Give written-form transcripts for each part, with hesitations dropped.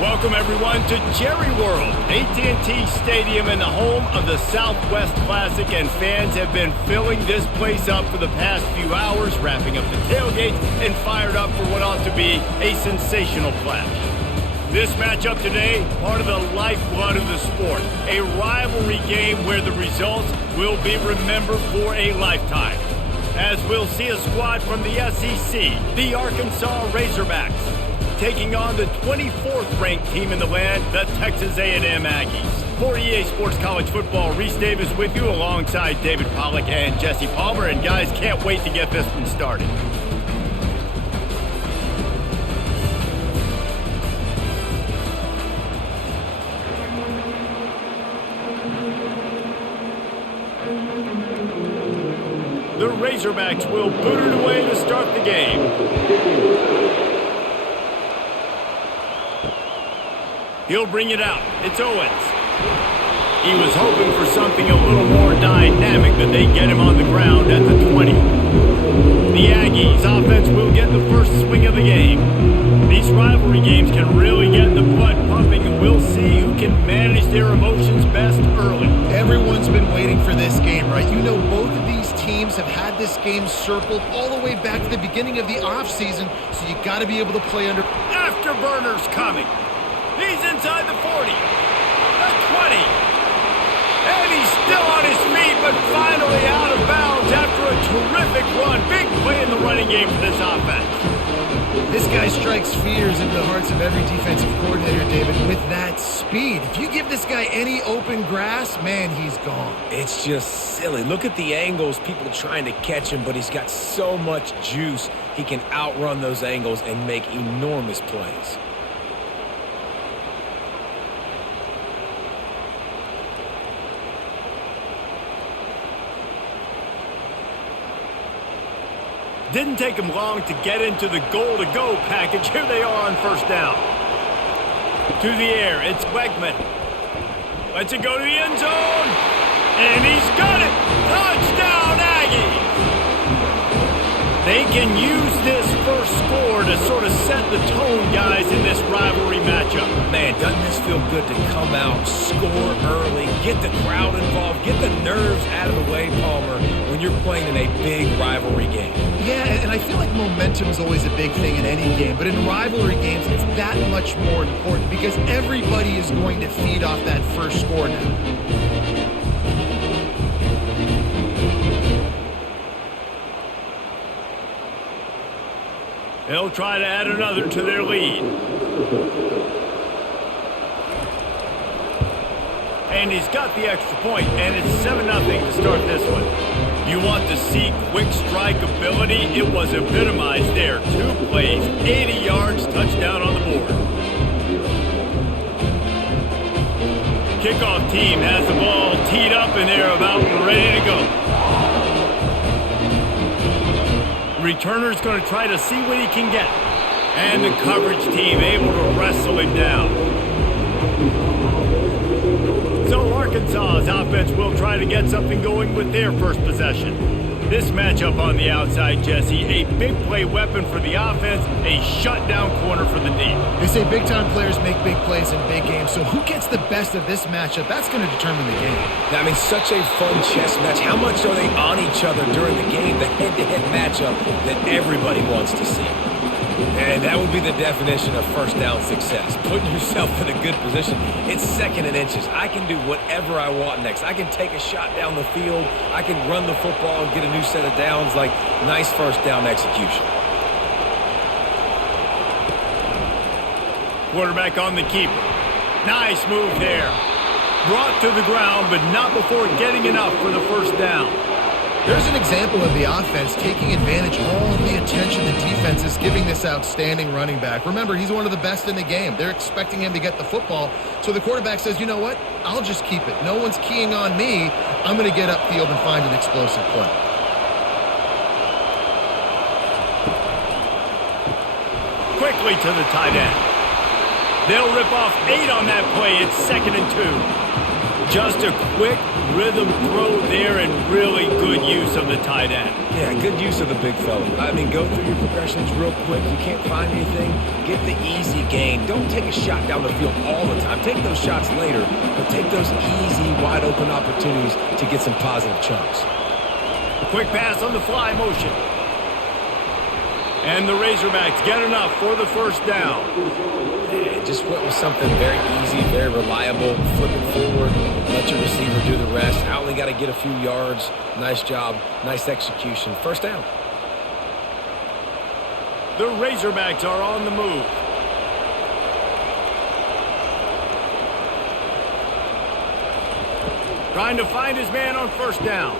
Welcome, everyone, to Jerry World, AT&T Stadium and the home of the Southwest Classic, and fans have been filling this place up for the past few hours, wrapping up the tailgates and fired up for what ought to be a sensational clash. This matchup today, part of the lifeblood of the sport, a rivalry game where the results will be remembered for a lifetime. As we'll see a squad from the SEC, the Arkansas Razorbacks, taking on the 24th ranked team in the land, the Texas A&M Aggies. For EA Sports College Football, Reese Davis with you alongside David Pollack and Jesse Palmer. And guys, can't wait to get this one started. The Razorbacks will boot it away to start the game. He'll bring it out. It's Owens. He was hoping for something a little more dynamic, but they get him on the ground at the 20. The Aggies offense will get the first swing of the game. These rivalry games can really get the blood pumping, and we'll see who can manage their emotions best early. Everyone's been waiting for this game, right? You know, both of these teams have had this game circled all the way back to the beginning of the offseason, so you got to be able to play under. Afterburners coming. He's inside the 40, the 20, and he's still on his feet, but finally out of bounds after a terrific run. Big play in the running game for this offense. This guy strikes fears into the hearts of every defensive coordinator, David, with that speed. If you give this guy any open grass, man, he's gone. It's just silly. Look at the angles, people trying to catch him, but he's got so much juice. He can outrun those angles and make enormous plays. Didn't take him long to get into the goal-to-go package. Here they are on first down. To the air, it's Wegman. Lets it go to the end zone. And he's got it. Touchdown, Aggie. They can use this first score to sort of set the tone, guys, in this rivalry matchup. Man, doesn't this feel good to come out, score early, get the crowd involved, get the nerves out of the way, Palmer, when you're playing in a big rivalry game? Yeah, and I feel like momentum is always a big thing in any game, but in rivalry games, it's that much more important because everybody is going to feed off that first score now. They'll try to add another to their lead. And he's got the extra point, and it's 7-0 to start this one. You want to see quick strike ability? It was epitomized there. 2 plays, 80 yards, touchdown on the board. Kickoff team has the ball teed up, and they're about ready to go. Returner's going to try to see what he can get. And the coverage team able to wrestle him down. So Arkansas's offense will try to get something going with their first possession. This matchup on the outside, Jesse, a big play weapon for the offense, a shutdown corner for the D. They say big-time players make big plays in big games, so who gets the best of this matchup? That's going to determine the game. I mean, such a fun chess match. How much are they on each other during the game, the head-to-head matchup that everybody wants to see? And that would be the definition of first down success. Putting yourself in a good position. It's 2nd and inches. I can do whatever I want next. I can take a shot down the field. I can run the football and get a new set of downs. Like, nice first down execution. Quarterback on the keeper. Nice move there. Brought to the ground, but not before getting enough for the first down. There's an example of the offense taking advantage of all of the attention the defense is giving this outstanding running back. Remember, he's one of the best in the game. They're expecting him to get the football. So the quarterback says, you know what? I'll just keep it. No one's keying on me. I'm going to get upfield and find an explosive play. Quickly to the tight end. They'll rip off 8 on that play. It's 2nd and 2. Just a quick rhythm throw there and really good use of the tight end. Yeah, good use of the big fella. I mean, go through your progressions real quick. You can't find anything, get the easy gain. Don't take a shot down the field all the time. Take those shots later, but take those easy, wide-open opportunities to get some positive chunks. Quick pass on the fly motion. And the Razorbacks get enough for the first down. Yeah, just went with something very easy, very reliable. Flip it forward, let your receiver do the rest. I only got to get a few yards. Nice job, nice execution. First down. The Razorbacks are on the move. Trying to find his man on first down.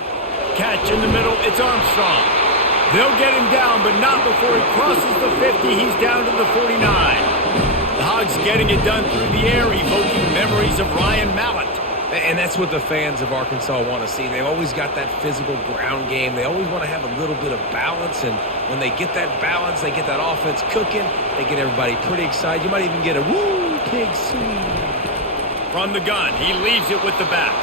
Catch in the middle, it's Armstrong. They'll get him down, but not before he crosses the 50. He's down to the 49. The Hogs getting it done through the air, evoking memories of Ryan Mallett. And that's what the fans of Arkansas want to see. They've always got that physical ground game. They always want to have a little bit of balance, and when they get that balance, they get that offense cooking, they get everybody pretty excited. You might even get a woo, pig swing. From the gun, he leaves it with the back.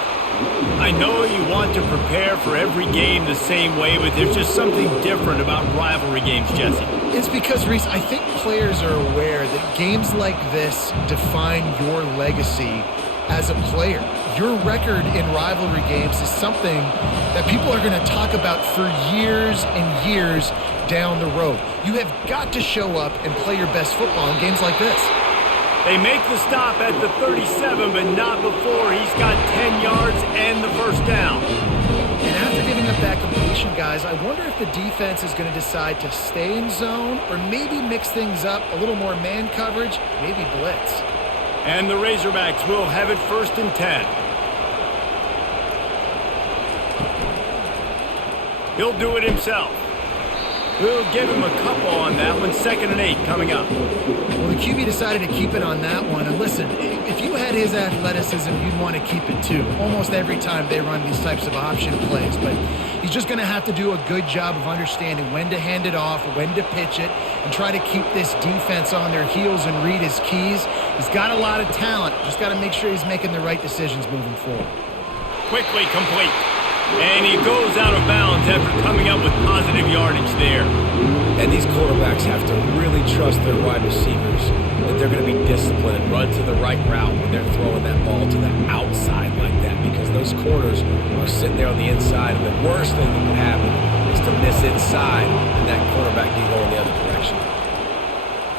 I know you want to prepare for every game the same way, but there's just something different about rivalry games, Jesse. It's because, Reese, I think players are aware that games like this define your legacy as a player. Your record in rivalry games is something that people are going to talk about for years and years down the road. You have got to show up and play your best football in games like this. They make the stop at the 37, but not before he's got 10 yards and the first down. And after giving up that completion, guys, I wonder if the defense is going to decide to stay in zone or maybe mix things up, a little more man coverage, maybe blitz. And the Razorbacks will have it first and 10. He'll do it himself. We'll give him a couple on that one. 2nd and 8 coming up. Well, the QB decided to keep it on that one. And listen, if you had his athleticism, you'd want to keep it too. Almost every time they run these types of option plays. But he's just going to have to do a good job of understanding when to hand it off, when to pitch it, and try to keep this defense on their heels and read his keys. He's got a lot of talent. Just got to make sure he's making the right decisions moving forward. Quickly complete. And he goes out of bounds after coming up with positive yardage there. And these quarterbacks have to really trust their wide receivers that they're going to be disciplined and run to the right route when they're throwing that ball to the outside like that, because those corners are sitting there on the inside, and the worst thing that can happen is to miss inside and that quarterback be going the other direction.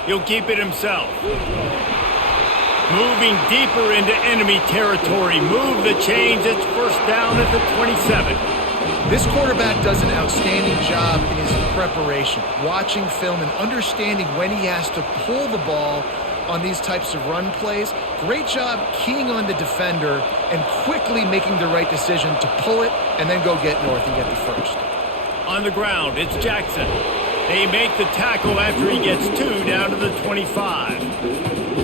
He'll keep it himself. Moving deeper into enemy territory. Move the chains. It's first down at the 27. This quarterback does an outstanding job in his preparation, watching film and understanding when he has to pull the ball on these types of run plays. Great job keying on the defender and quickly making the right decision to pull it and then go get north and get the first. On the ground, it's Jackson. They make the tackle after he gets 2 down to the 25.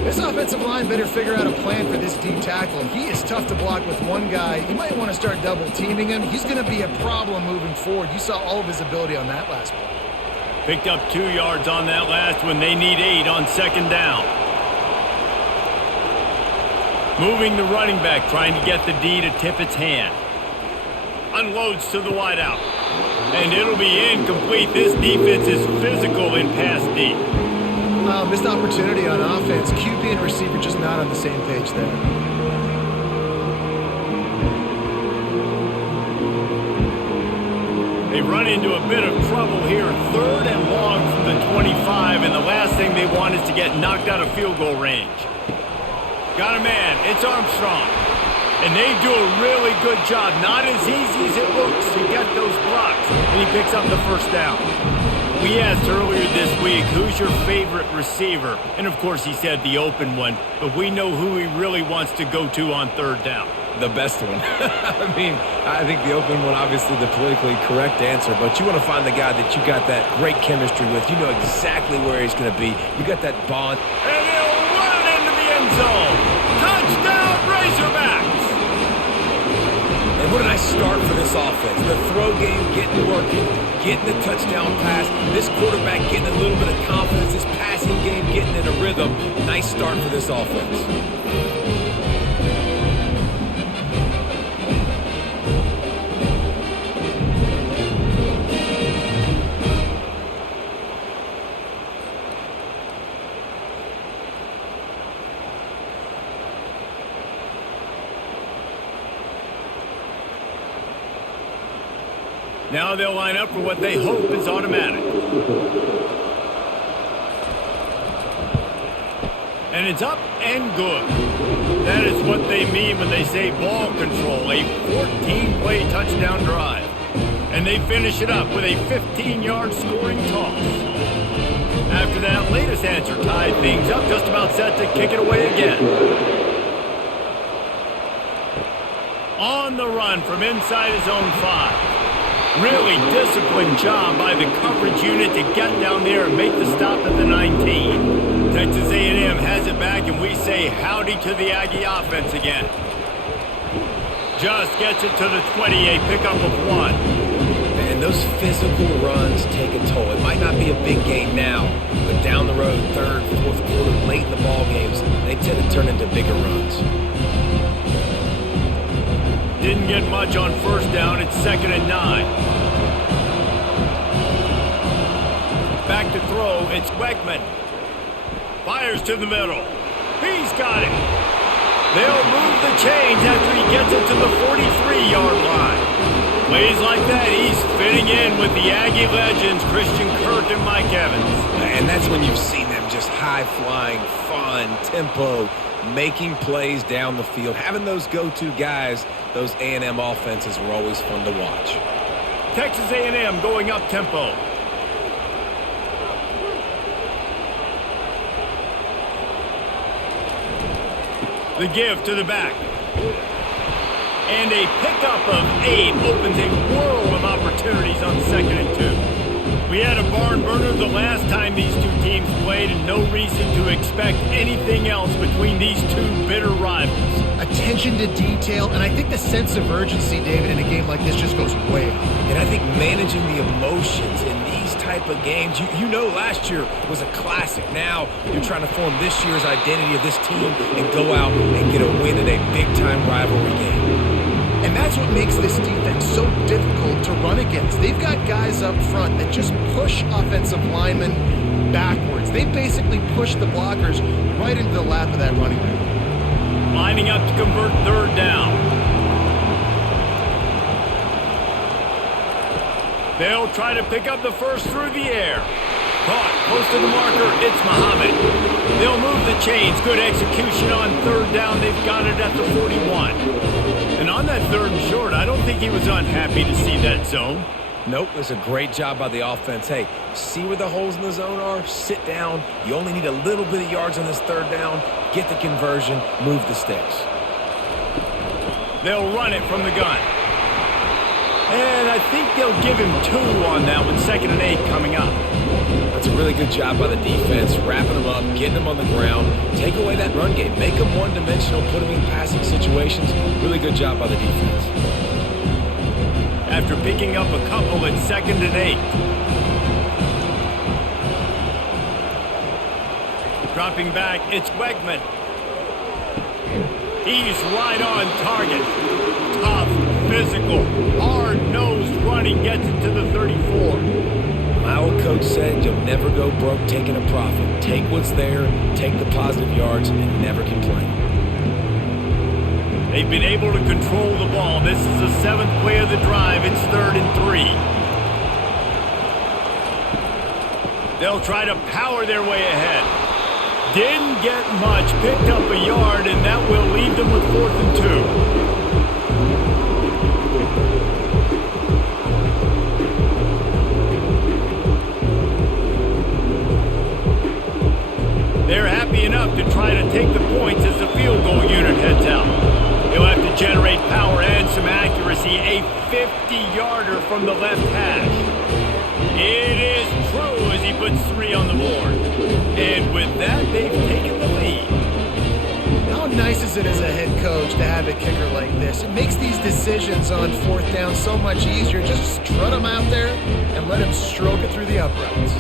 This offensive line better figure out a plan for this D tackle. He is tough to block with one guy. You might want to start double teaming him. He's going to be a problem moving forward. You saw all of his ability on that last play. Picked up 2 yards on that last one. They need 8 on 2nd down. Moving the running back, trying to get the D to tip its hand. Unloads to the wideout. And it'll be incomplete. This defense is physical in pass D. Missed opportunity on offense. QB and receiver just not on the same page there. They run into a bit of trouble here. 3rd and long from the 25, and the last thing they want is to get knocked out of field goal range. Got a man. It's Armstrong. And they do a really good job. Not as easy as it looks to get those blocks. And he picks up the first down. We asked earlier this week, who's your favorite receiver? And of course he said the open one, but we know who he really wants to go to on 3rd down. The best one. I mean, I think the open one, obviously the politically correct answer, but you want to find the guy that you got that great chemistry with. You know exactly where he's going to be. You got that bond. And he'll run into the end zone. Touchdown, Razorbacks! And what a nice start for this offense. The throw game getting working, getting the touchdown pass. This quarterback getting a little bit of confidence. This passing game getting in a rhythm. Nice start for this offense. Now they'll line up for what they hope is automatic. And it's up and good. That is what they mean when they say ball control, a 14-play touchdown drive. And they finish it up with a 15-yard scoring toss. After that latest answer tied things up, just about set to kick it away again. On the run from inside his own 5. Really disciplined job by the coverage unit to get down there and make the stop at the 19. Texas A&M has it back, and we say howdy to the Aggie offense again. Just gets it to the 20, a pickup of 1. And those physical runs take a toll. It might not be a big game now, but down the road, third, fourth quarter, late in the ball games, they tend to turn into bigger runs. Didn't get much on first down. It's 2nd and 9. Back to throw. It's Wegman. Fires to the middle. He's got it. They'll move the chains after he gets it to the 43-yard line. Plays like that, he's fitting in with the Aggie legends, Christian Kirk and Mike Evans. And that's when you've seen them just high-flying, fun, tempo, making plays down the field. Having those go-to guys, those A&M offenses were always fun to watch. Texas A&M going up tempo. The give to the back. And a pickup of 8 opens a world of opportunities on 2nd and 2. We had a barn burner the last time these two teams played, and no reason to expect anything else between these two bitter rivals. Attention to detail, and I think the sense of urgency, David, in a game like this just goes way up. And I think managing the emotions in these type of games, you know last year was a classic. Now you're trying to form this year's identity of this team and go out and get a win in a big-time rivalry game. And that's what makes this defense so difficult to run against. They've got guys up front that just push offensive linemen backwards. They basically push the blockers right into the lap of that running back. Lining up to convert 3rd down. They'll try to pick up the first through the air. Caught close to the marker. It's Muhammad. They'll move the chains. Good execution on 3rd down. They've got it at the 41. And on that 3rd and short, I don't think he was unhappy to see that zone. Nope, it was a great job by the offense. Hey, see where the holes in the zone are? Sit down. You only need a little bit of yards on this 3rd down. Get the conversion. Move the sticks. They'll run it from the gun. And I think they'll give him 2 on that one. 2nd and 8 coming up. That's a really good job by the defense, wrapping them up, getting them on the ground. Take away that run game. Make them one-dimensional, put them in passing situations. Really good job by the defense. After picking up a couple, it's 2nd and 8. Dropping back, it's Wegman. He's right on target. Tough, physical, hard-nosed running gets it to the 34. My old coach said you'll never go broke taking a profit. Take what's there, take the positive yards, and never complain. They've been able to control the ball. This is the 7th play of the drive. It's 3rd and 3. They'll try to power their way ahead. Didn't get much. Picked up a yard, and that will leave them with 4th and 2. They're happy enough to try to take the points as the field goal unit heads out. He'll have to generate power and some accuracy. A 50-yarder from the left hash. It is true as he puts 3 on the board. And with that, they've taken the lead. How nice is it as a head coach to have a kicker like this? It makes these decisions on 4th down so much easier. Just strut him out there and let him stroke it through the uprights.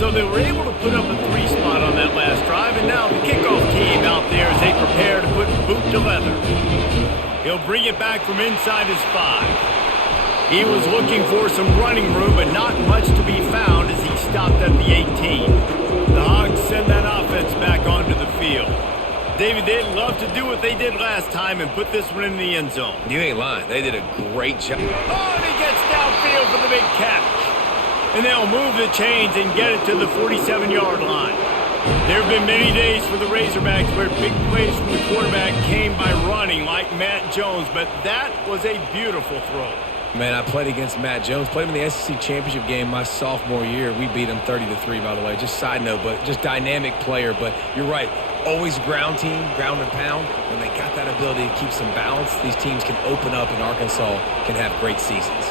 So they were able to put up a 3 spot on that last drive, and now the kickoff team out there as they prepare to put boot to leather. He'll bring it back from inside his 5. He was looking for some running room, but not much to be found as he stopped at the 18. The Hogs send that offense back onto the field. David, they'd love to do what they did last time and put this one in the end zone. You ain't lying. They did a great job. Oh, and he gets downfield for the big catch. And they'll move the chains and get it to the 47-yard line. There have been many days for the Razorbacks where big plays from the quarterback came by running like Matt Jones, but that was a beautiful throw. Man, I played against Matt Jones. Played him in the SEC Championship game my sophomore year. We beat him 30-3, by the way. Just side note, but just dynamic player. But you're right. Always ground team, ground and pound. When they got that ability to keep some balance, these teams can open up, and Arkansas can have great seasons.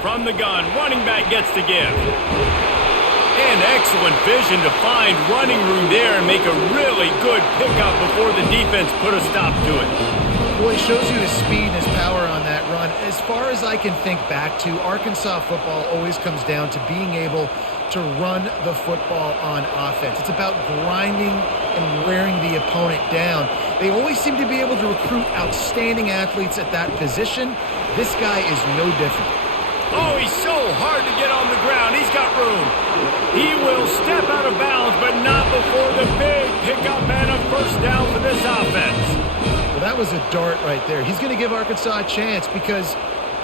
From the gun, running back gets to give. And excellent vision to find running room there and make a really good pickup before the defense put a stop to it. Well, he shows you his speed and his power on that run. As far as I can think back to, Arkansas football always comes down to being able to run the football on offense. It's about grinding and wearing the opponent down. They always seem to be able to recruit outstanding athletes at that position. This guy is no different. Oh, he's so hard to get on the ground. He's got room. He will step out of bounds, but not before the big pickup and a first down for this offense. Well, that was a dart right there. He's going to give Arkansas a chance because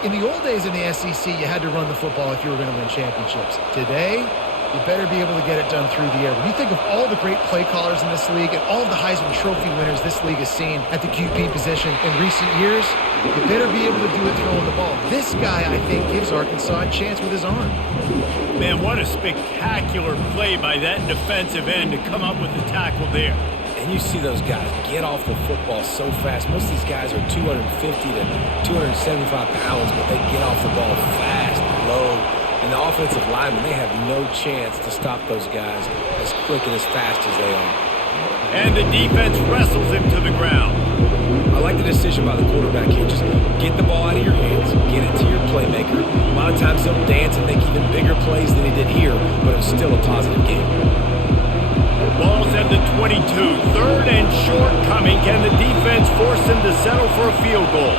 in the old days in the SEC, you had to run the football if you were going to win championships. Today, you better be able to get it done through the air. When you think of all the great play callers in this league and all of the Heisman Trophy winners this league has seen at the QB position in recent years, you better be able to do it throwing the ball. This guy, I think, gives Arkansas a chance with his arm. Man, what a spectacular play by that defensive end to come up with the tackle there. And you see those guys get off the football so fast. Most of these guys are 250 to 275 pounds, but they get off the ball fast, low. And the offensive linemen, they have no chance to stop those guys as quick and as fast as they are. And the defense wrestles him to the ground. I like the decision by the quarterback here. Just get the ball out of your hands, get it to your playmaker. A lot of times he'll dance and make even bigger plays than he did here, but it was still a positive game. Ball's at the 22. Third and short coming. Can the defense force them to settle for a field goal?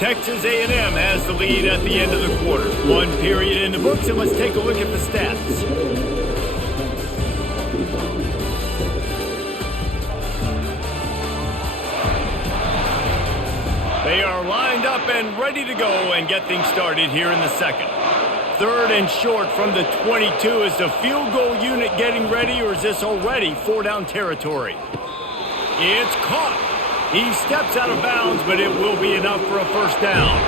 Texas A&M has the lead at the end of the quarter. One period in the books, and let's take a look at the stats. They are lined up and ready to go and get things started here in the second. Third and short from the 22. Is the field goal unit getting ready, or is this already four-down territory? It's caught. He steps out of bounds, but it will be enough for a first down.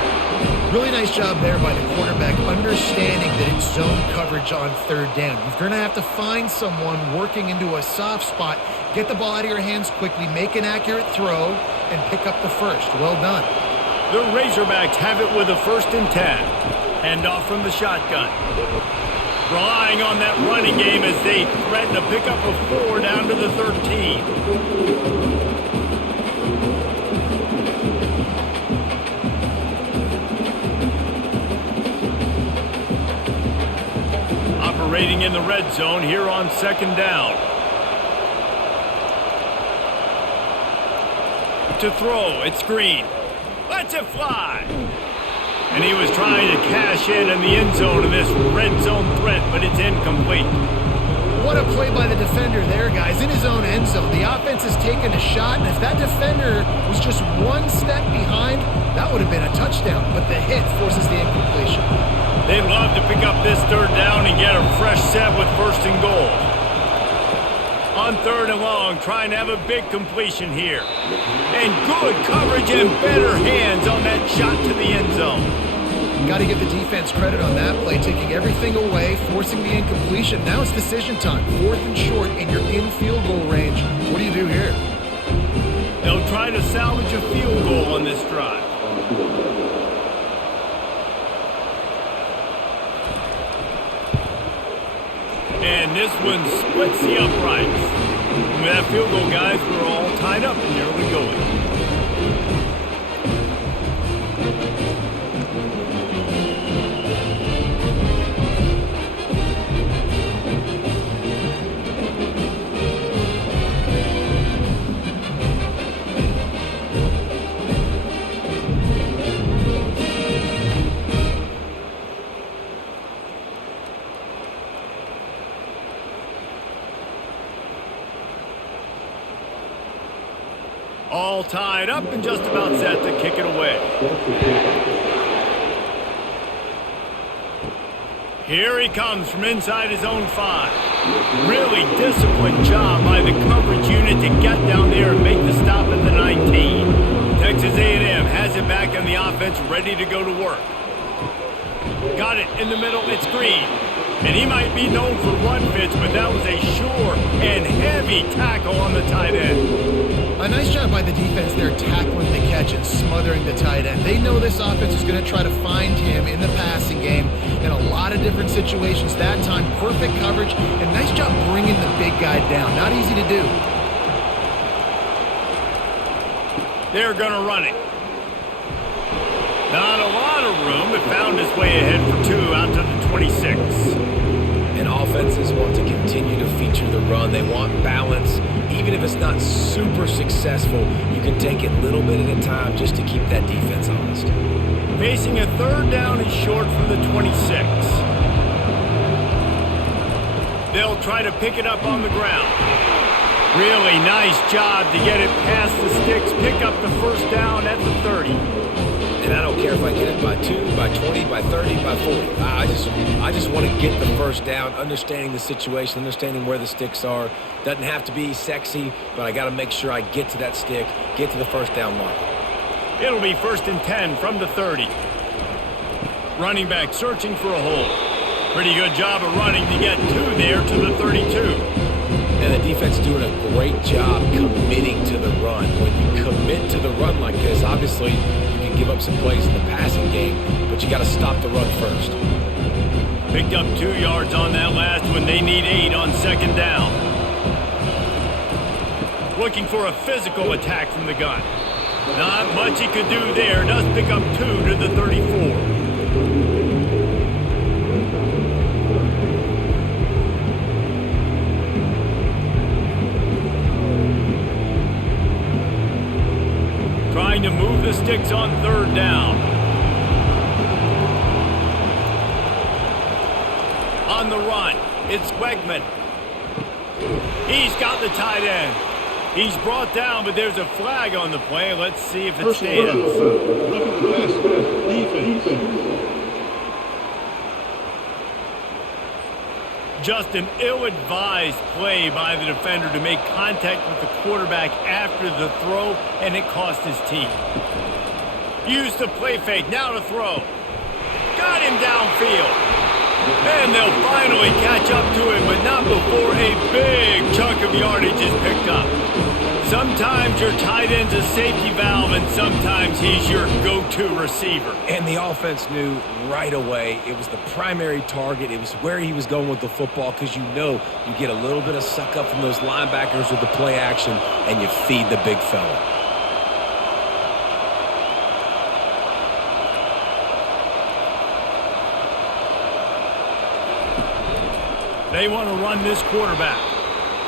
Really nice job there by the quarterback, understanding that it's zone coverage on third down. You're going to have to find someone working into a soft spot, get the ball out of your hands quickly, make an accurate throw, and pick up the first. Well done. The Razorbacks have it with a 1st and 10. Hand off from the shotgun. Relying on that running game as they threaten a pickup of 4 down to the 13. Operating in the red zone here on 2nd down. To throw, it's Green. Lets it fly. And he was trying to cash in the end zone in this red zone threat, but it's incomplete. What a play by the defender there, guys. In his own end zone, the offense has taken a shot, and if that defender was just one step behind, that would have been a touchdown, but the hit forces the incompletion. They'd love to pick up this 3rd down and get a fresh set with 1st and goal. On 3rd and long, trying to have a big completion here. And good coverage and better hands on that shot to the end zone. Got to give the defense credit on that play, taking everything away, forcing the incompletion. Now it's decision time. 4th and short, and you're in field goal range. What do you do here? They'll try to salvage a field goal on this drive. And this one splits the uprights. With that field goal, guys, we're all tied up in the early going. all tied up and just about set to kick it away. Here he comes from inside his own 5. Really disciplined job by the coverage unit to get down there and make the stop at the 19. Texas A&M has it back on the offense, ready to go to work. Got it in the middle, it's Green. And he might be known for run fits, but that was a sure and heavy tackle on the tight end. A nice job by the defense there tackling the catch and smothering the tight end. They know this offense is going to try to find him in the passing game in a lot of different situations. That time, perfect coverage, and nice job bringing the big guy down. Not easy to do. They're going to run it. Not a lot of room, but found his way ahead for 2 out to the 26. And offenses want to continue to feature the run. They want balance. Even if it's not super successful, you can take it a little bit at a time just to keep that defense honest. Facing a 3rd down and short from the 26. They'll try to pick it up on the ground. Really nice job to get it past the sticks, pick up the 1st down at the 30. And I don't care if I get it by 2, by 20, by 30, by 40. I just want to get the 1st down, understanding the situation, understanding where the sticks are. Doesn't have to be sexy, but I got to make sure I get to that stick, get to the 1st down mark. It'll be 1st and 10 from the 30. Running back searching for a hole. Pretty good job of running to get 2 there to the 32. And the defense doing a great job committing to the run. When you commit to the run like this, obviously you can give up some plays in the passing game, but you got to stop the run first. Picked up 2 yards on that last one. They need 8 on 2nd down. Looking for a physical attack from the gun. Not much he could do there. Does pick up 2 to the 34. Trying to move the sticks on 3rd down. On the run, it's Wegman. He's got the tight end. He's brought down, but there's a flag on the play. Let's see if it stands. Just an ill-advised play by the defender to make contact with the quarterback after the throw, and it cost his team. Used the play fake, now to throw. Got him downfield. And they'll finally catch up to him, but not before a big chunk of yardage is picked up. Sometimes your tight end's a safety valve, and sometimes he's your go-to receiver. And the offense knew right away it was the primary target. It was where he was going with the football, because you know you get a little bit of suck up from those linebackers with the play action, and you feed the big fella. They want to run this quarterback.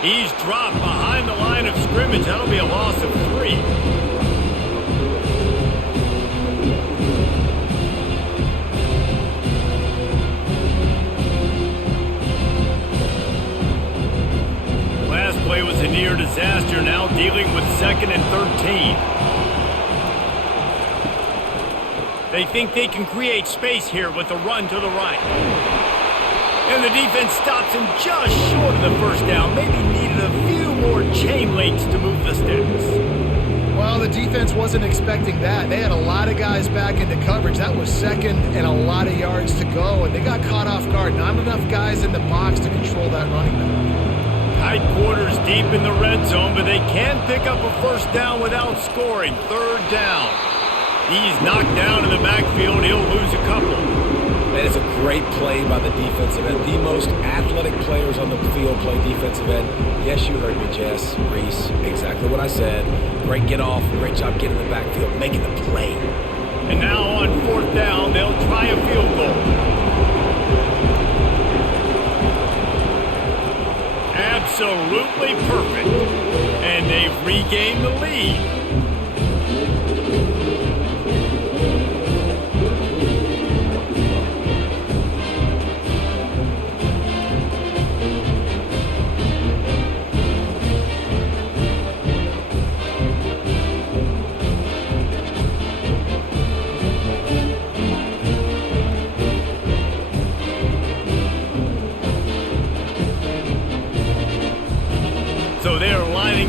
He's dropped behind the line of scrimmage. That'll be a loss of 3. Last play was a near disaster. Now dealing with 2nd and 13. They think they can create space here with a run to the right. And the defense stops him just short of the 1st down. Maybe needed a few more chain links to move the sticks. Well, the defense wasn't expecting that. They had a lot of guys back into coverage. That was 2nd and a lot of yards to go, and they got caught off guard. Not enough guys in the box to control that running back. Tight quarters deep in the red zone, but they can pick up a 1st down without scoring. 3rd down. He's knocked down in the backfield. He'll lose a couple. That is a great play by the defensive end. The most athletic players on the field play defensive end. Yes, you heard me, Jess, Reese. Exactly what I said. Great get off. Great job getting in the backfield, making the play. And now on 4th down, they'll try a field goal. Absolutely perfect. And they've regained the lead.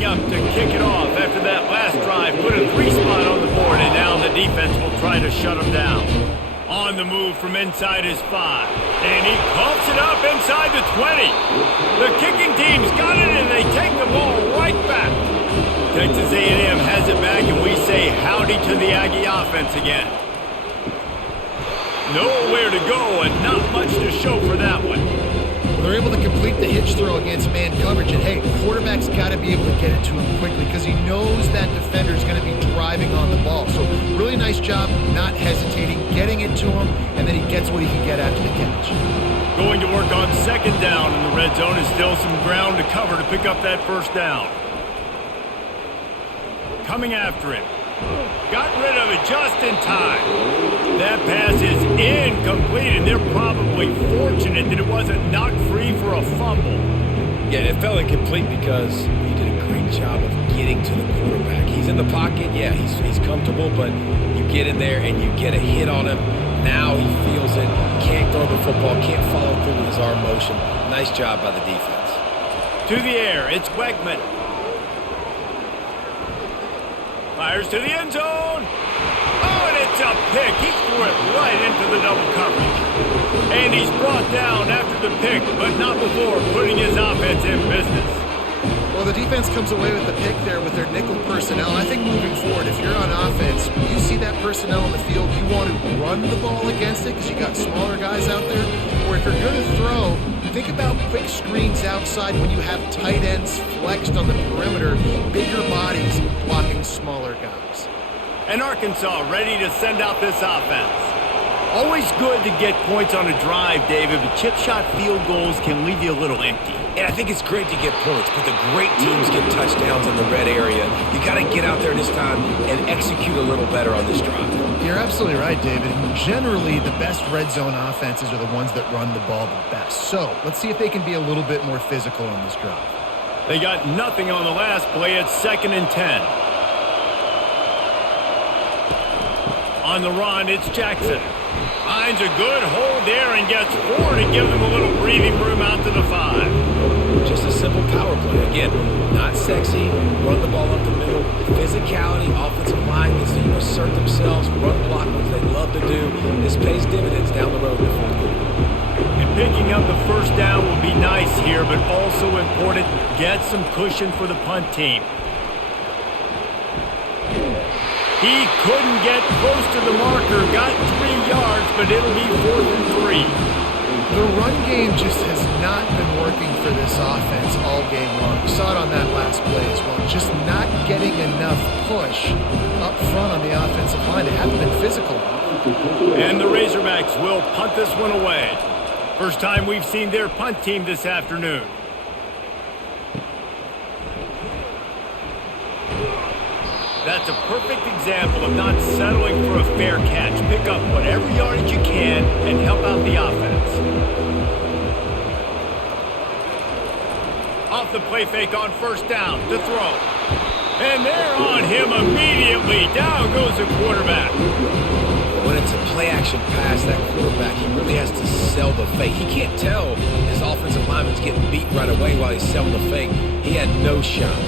lining up to kick it off after that last drive. Put a 3-spot on the board, and now the defense will try to shut him down. On the move from inside his 5. And he coughs it up inside the 20. The kicking team's got it, and they take the ball right back. Texas A&M has it back, and we say howdy to the Aggie offense again. Nowhere to go, and not much to show for that one. They're able to complete the hitch throw against man coverage, and hey, the quarterback's got to be able to get it to him quickly because he knows that defender's going to be driving on the ball. So really nice job not hesitating, getting it to him, and then he gets what he can get after the catch. Going to work on second down in the red zone, and still some ground to cover to pick up that first down. Coming after him. Got rid of it just in time. That pass is incomplete, and they're probably fortunate that it wasn't knocked free for a fumble. Yeah, it fell incomplete because he did a great job of getting to the quarterback. He's in the pocket, yeah, he's comfortable, but you get in there and you get a hit on him. Now he feels it, can't throw the football, can't follow through with his arm motion. Nice job by the defense. To the air, it's Wegman. Fires to the end zone. Oh, and it's a pick. He threw it right into the double coverage. And he's brought down after the pick, but not before putting his offense in business. Well, the defense comes away with the pick there with their nickel personnel. I think moving forward, if you're on offense, when you see that personnel in the field, you want to run the ball against it because you got smaller guys out there. Or if you're going to throw, think about quick screens outside when you have tight ends flexed on the perimeter, bigger bodies blocking smaller guys. And Arkansas ready to send out this offense. Always good to get points on a drive, David, but chip shot field goals can leave you a little empty. And I think it's great to get points, but the great teams get touchdowns in the red area. You got to get out there this time and execute a little better on this drive. You're absolutely right, David. Generally, the best red zone offenses are the ones that run the ball the best. So let's see if they can be a little bit more physical on this drive. They got nothing on the last play. It's 2nd and 10. On the run, it's Jackson. Finds a good hold there and gets 4 to give them a little breathing room out to the 5. Just a simple power play. Again, not sexy, run the ball up the middle. Physicality, offensive line gets to assert themselves, run block, what they love to do. This pays dividends down the road in the fourth quarter. And picking up the first down will be nice here, but also important, get some cushion for the punt team. He couldn't get close to the marker, got 3 yards, but it'll be 4th and 3. The run game just has not been working for this offense all game long. We saw it on that last play as well. Just not getting enough push up front on the offensive line. They haven't been physical. And the Razorbacks will punt this one away. First time we've seen their punt team this afternoon. That's a perfect example of not settling for a fair catch. Pick up whatever yardage you can and help out the offense. Off the play fake on first down to throw. And they're on him immediately. Down goes the quarterback. When it's a play-action pass, that quarterback, he really has to sell the fake. He can't tell his offensive lineman's getting beat right away while he's selling the fake. He had no shot.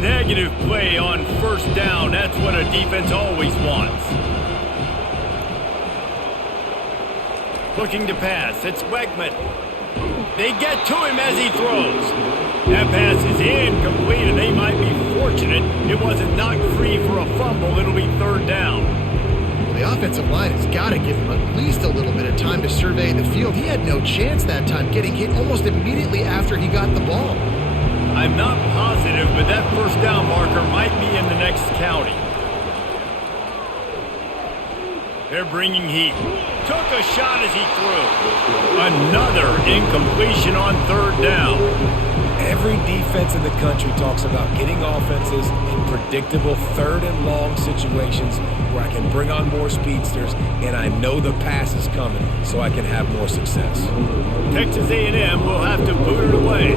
Negative play on first down. That's what a defense always wants. Looking to pass. It's Wegman. They get to him as he throws. That pass is incomplete, and they might be fortunate it wasn't knocked free for a fumble. It'll be 3rd down. Well, the offensive line has got to give him at least a little bit of time to survey the field. He had no chance that time, getting hit almost immediately after he got the ball. I'm not positive, but that first down marker might be in the next county. They're bringing heat. Took a shot as he threw. Another incompletion on 3rd down. Every defense in the country talks about getting offenses in predictable 3rd and long situations where I can bring on more speedsters and I know the pass is coming so I can have more success. Texas A&M will have to boot it away.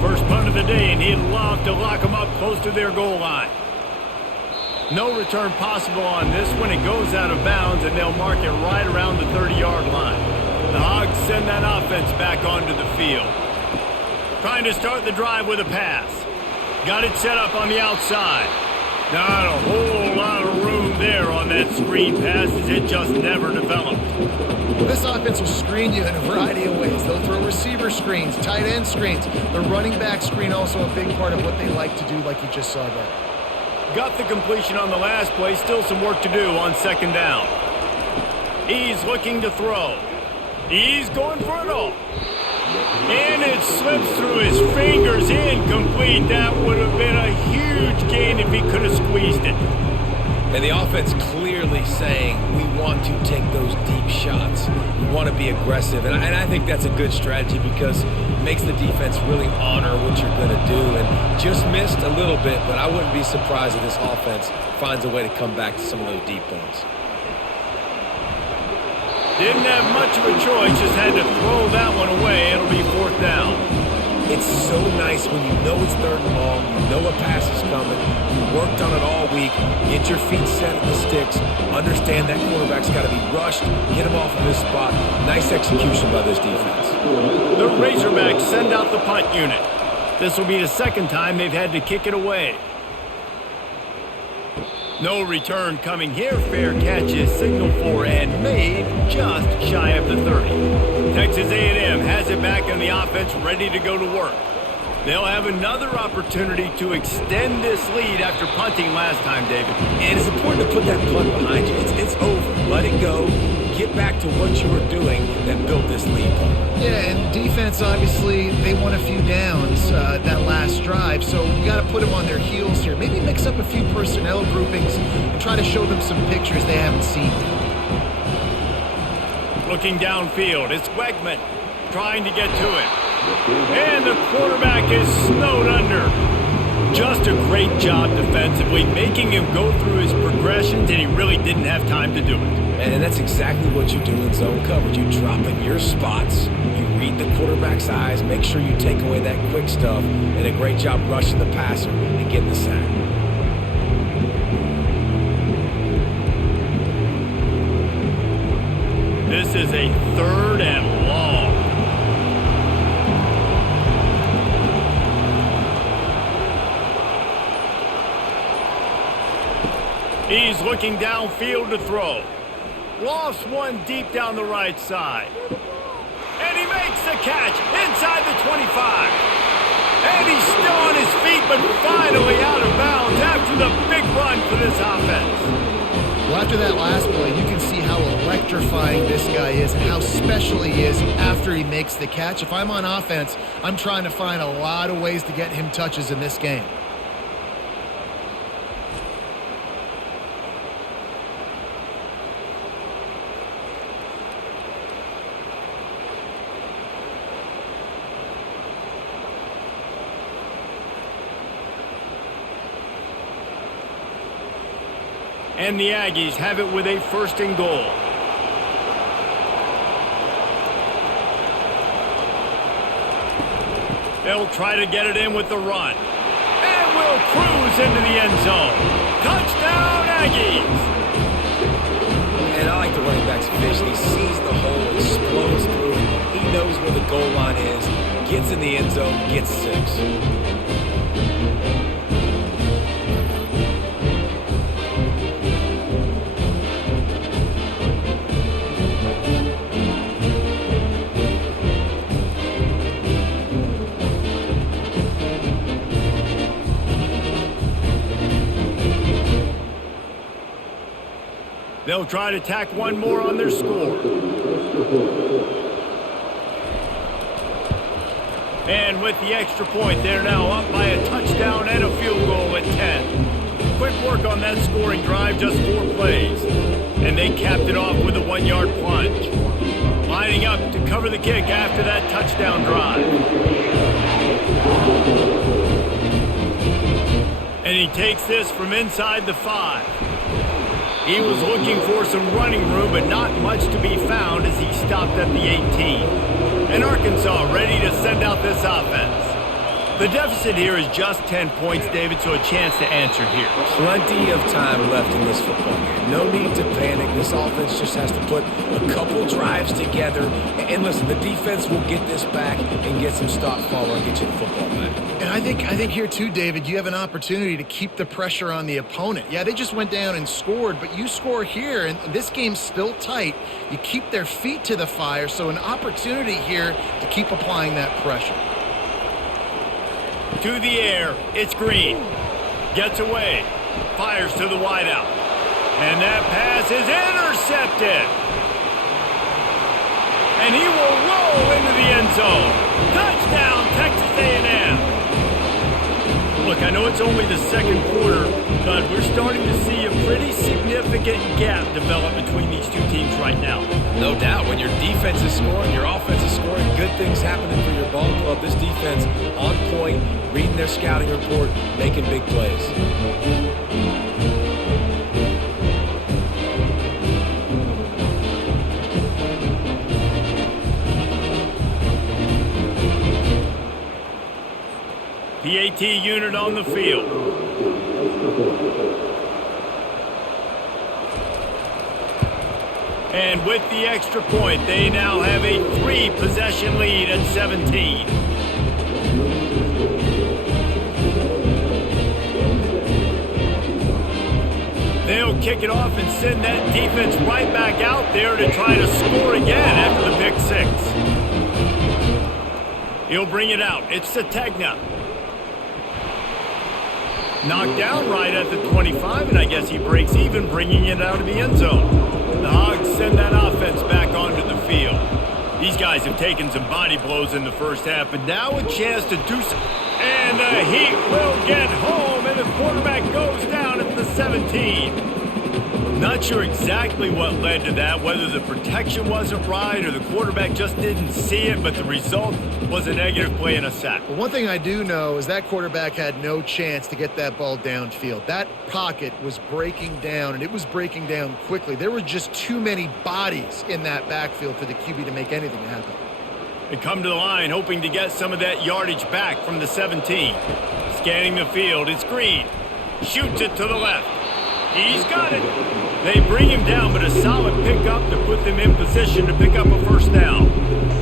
First punt of the day, and he'd love to lock them up close to their goal line. No return possible on this one. It goes out of bounds, and they'll mark it right around the 30-yard line. The Hogs send that offense back onto the field. Trying to start the drive with a pass. Got it set up on the outside. Not a whole lot of room there on that screen pass as it just never developed. Well, this offense will screen you in a variety of ways. They'll throw receiver screens, tight end screens. The running back screen also a big part of what they like to do, like you just saw there. Got the completion on the last play. Still some work to do on second down. He's looking to throw. He's going for it all. And it slips through his fingers, incomplete. That would have been a huge gain if he could have squeezed it. And the offense clearly saying, we want to take those deep shots. We want to be aggressive. And I think that's a good strategy because it makes the defense really honor what you're going to do. And just missed a little bit, but I wouldn't be surprised if this offense finds a way to come back to some of those deep balls. Didn't have much of a choice, just had to throw that one away. It'll be fourth down. It's so nice when you know it's third and long, you know a pass is coming, you worked on it all week, get your feet set at the sticks, understand that quarterback's got to be rushed, get him off of his spot. Nice execution by this defense. The Razorbacks send out the punt unit. This will be the second time they've had to kick it away. No return coming here. Fair catch is signaled for and made just shy of the 30. Texas A&M has it back in the offense, ready to go to work. They'll have another opportunity to extend this lead after punting last time, David. And it's important to put that punt behind you. It's over. Let it go. Get back to what you were doing that built this lead. Yeah, and defense, obviously, they won a few downs that last drive, so you got to put them on their heels here. Maybe mix up a few personnel groupings and try to show them some pictures they haven't seen. Looking downfield, it's Wegman trying to get to it. And the quarterback is snowed under. Just a great job defensively, making him go through his progressions, and he really didn't have time to do it. And that's exactly what you do in zone coverage. You drop in your spots, you read the quarterback's eyes, make sure you take away that quick stuff, and a great job rushing the passer and getting the sack. This is a third and long. He's looking downfield to throw. Lofts one deep down the right side. And he makes the catch inside the 25. And he's still on his feet, but finally out of bounds after the big run for this offense. Well, after that last play, you can see how electrifying this guy is and how special he is after he makes the catch. If I'm on offense, I'm trying to find a lot of ways to get him touches in this game. And the Aggies have it with a first and goal. They'll try to get it in with the run. And will cruise into the end zone. Touchdown, Aggies! And I like the running back's vision. He sees the hole, explodes through it. He knows where the goal line is, gets in the end zone, gets 6. They'll try to tack one more on their score. And with the extra point, they're now up by a touchdown and a field goal at 10. Quick work on that scoring drive, just 4 plays. And they capped it off with a 1-yard plunge. Lining up to cover the kick after that touchdown drive. And he takes this from inside the 5. He was looking for some running room, but not much to be found as he stopped at the 18. And Arkansas ready to send out this offense. The deficit here is just 10 points, David, so a chance to answer here. Plenty of time left in this football game. No need to panic. This offense just has to put a couple drives together. And listen, the defense will get this back and get some stop follow and get you the football back. And I think here too, David, you have an opportunity to keep the pressure on the opponent. Yeah, they just went down and scored, but you score here, and this game's still tight. You keep their feet to the fire, so an opportunity here to keep applying that pressure. To the air, it's Green. Gets away, fires to the wideout. And that pass is intercepted. And he will roll into the end zone. Touchdown, Texas A&M. Look, I know it's only the second quarter, but we're starting to see a pretty significant gap develop between these two teams right now. No doubt. When your defense is scoring, your offense is scoring, good things happening for your ball club. This defense on point, reading their scouting report, making big plays. PAT unit on the field. And with the extra point, they now have a 3-possession lead at 17. They'll kick it off and send that defense right back out there to try to score again after the pick six. He'll bring it out. It's Sategna. Knocked down right at the 25, and I guess he breaks even, bringing it out of the end zone. The Hogs send that offense back onto the field. These guys have taken some body blows in the first half, but now a chance to do some. And the Heat will get home, and the quarterback goes down at the 17. Not sure exactly what led to that, whether the protection wasn't right or the quarterback just didn't see it, but the result was a negative play and a sack. Well, one thing I do know is that quarterback had no chance to get that ball downfield. That pocket was breaking down, and it was breaking down quickly. There were just too many bodies in that backfield for the QB to make anything happen. They come to the line hoping to get some of that yardage back from the 17. Scanning the field, it's Green. Shoots it to the left. He's got it. They bring him down, but a solid pickup to put them in position to pick up a first down.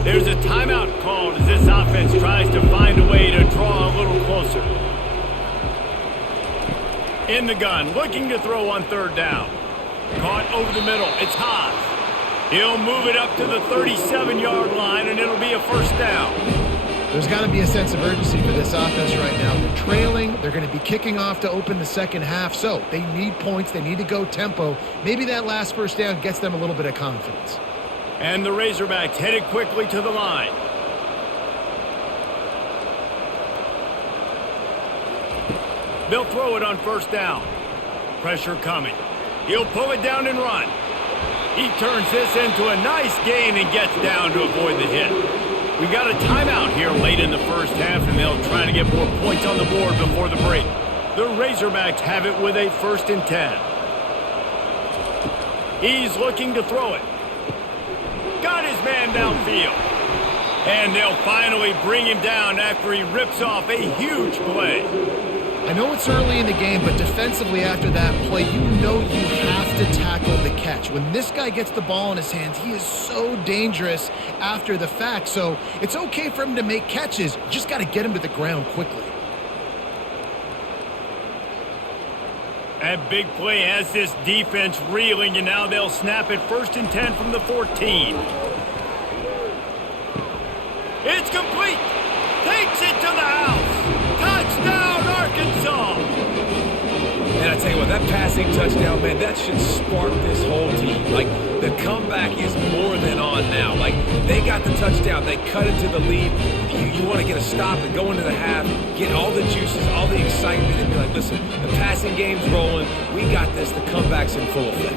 There's a timeout called as this offense tries to find a way to draw a little closer. In the gun, looking to throw on third down. Caught over the middle, it's Haas. He'll move it up to the 37-yard line, and it'll be a first down. There's got to be a sense of urgency for this offense right now. They're trailing. They're going to be kicking off to open the second half, so they need points. They need to go tempo. Maybe that last first down gets them a little bit of confidence. And the Razorbacks headed quickly to the line. They'll throw it on first down. Pressure coming. He'll pull it down and run. He turns this into a nice gain and gets down to avoid the hit. We've got a timeout here late in the first half, and they'll try to get more points on the board before the break. The Razorbacks have it with a 1st and 10. He's looking to throw it. Got his man downfield. And they'll finally bring him down after he rips off a huge play. I know it's early in the game, but defensively after that play, you know you have to tackle the catch. When this guy gets the ball in his hands, he is so dangerous after the fact. So it's okay for him to make catches. You just got to get him to the ground quickly. That big play has this defense reeling, and now they'll snap it 1st and 10 from the 14. It's complete. Takes it to the house. Touchdown, Arkansas! And I tell you what, that passing touchdown, man, that should spark this whole team. Like, the comeback is more than on now. Like, they got the touchdown. They cut into the lead. You want to get a stop and go into the half, get all the juices, all the excitement, and be like, listen, the passing game's rolling. We got this. The comeback's in full effect.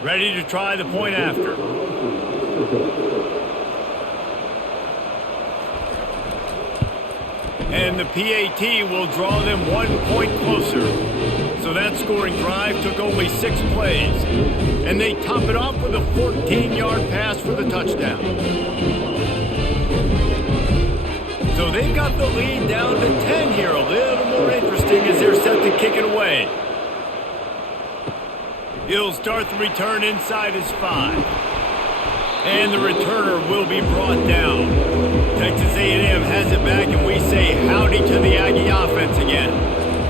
Ready to try the point after. and the PAT will draw them 1 point closer. So that scoring drive took only 6 plays, and they top it off with a 14-yard pass for the touchdown. So they've got the lead down to 10 here. A little more interesting as they're set to kick it away. He'll start the return inside his 5. And the returner will be brought down. Texas A&M has it back, and we say howdy to the Aggie offense again.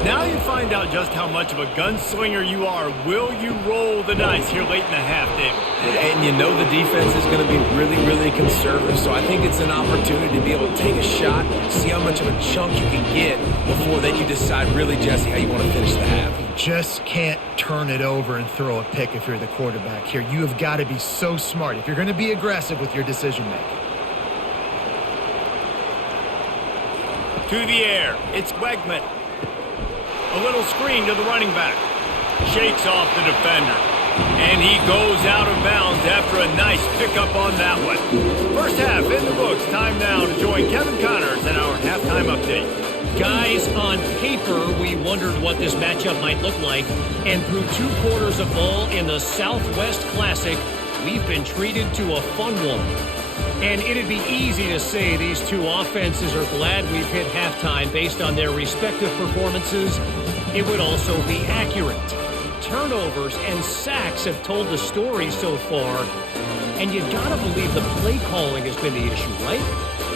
Now you find out just how much of a gunslinger you are. Will you roll the dice here late in the half, David? And you know the defense is going to be really, really conservative, so I think it's an opportunity to be able to take a shot, see how much of a chunk you can get before then you decide really, Jesse, how you want to finish the half. You just can't turn it over and throw a pick if you're the quarterback here. You have got to be so smart if you're going to be aggressive with your decision-making. To the air, it's Wegman. A little screen to the running back. Shakes off the defender. And he goes out of bounds after a nice pickup on that one. First half in the books. Time now to join Kevin Connors in our halftime update. Guys, on paper, we wondered what this matchup might look like. And through 2 quarters of ball in the Southwest Classic, we've been treated to a fun one. And it'd be easy to say these two offenses are glad we've hit halftime based on their respective performances. It would also be accurate. Turnovers and sacks have told the story so far. And you gotta believe the play calling has been the issue, right?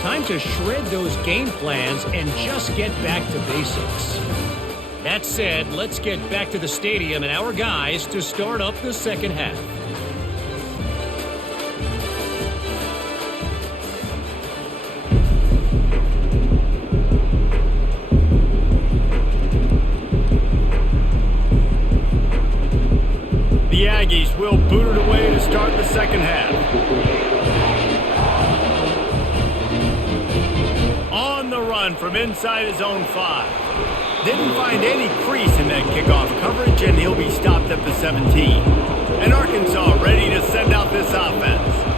Time to shred those game plans and just get back to basics. That said, let's get back to the stadium and our guys to start up the second half. The Aggies will boot it away to start the second half. On the run from inside his own 5. Didn't find any crease in that kickoff coverage, and he'll be stopped at the 17. And Arkansas ready to send out this offense.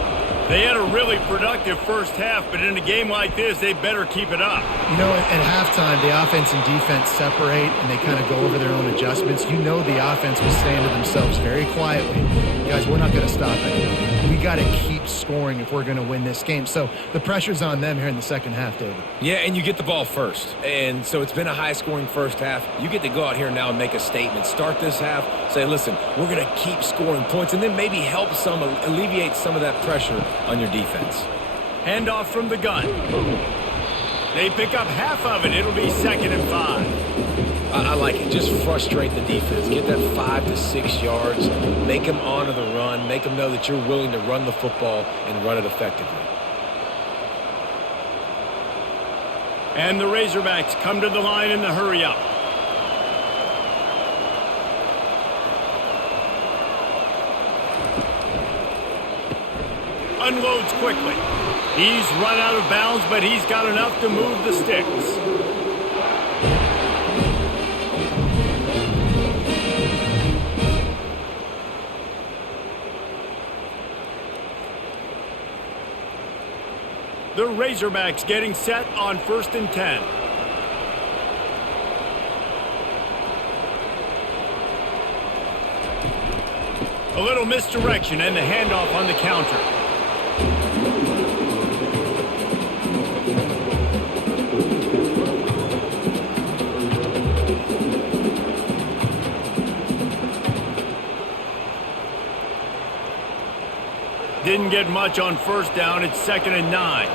They had a really productive first half, but in a game like this, they better keep it up. You know, at halftime, the offense and defense separate, and they kind of go over their own adjustments. You know the offense was saying to themselves very quietly, guys, we're not going to stop anybody. We got to keep scoring if we're going to win this game. So the pressure's on them here in the second half, David. Yeah, and you get the ball first. And so it's been a high-scoring first half. You get to go out here now and make a statement. Start this half, say, listen, we're going to keep scoring points, and then maybe help alleviate some of that pressure on your defense. Handoff from the gun. They pick up half of it. It'll be 2nd and 5. I like it. Just frustrate the defense. Get that 5 to 6 yards. Make them honor the run. Make them know that you're willing to run the football and run it effectively. And the Razorbacks come to the line in the hurry-up. Unloads quickly. He's run out of bounds, but he's got enough to move the sticks. The Razorbacks getting set on 1st and 10. A little misdirection and the handoff on the counter. Didn't get much on first down. It's 2nd and 9.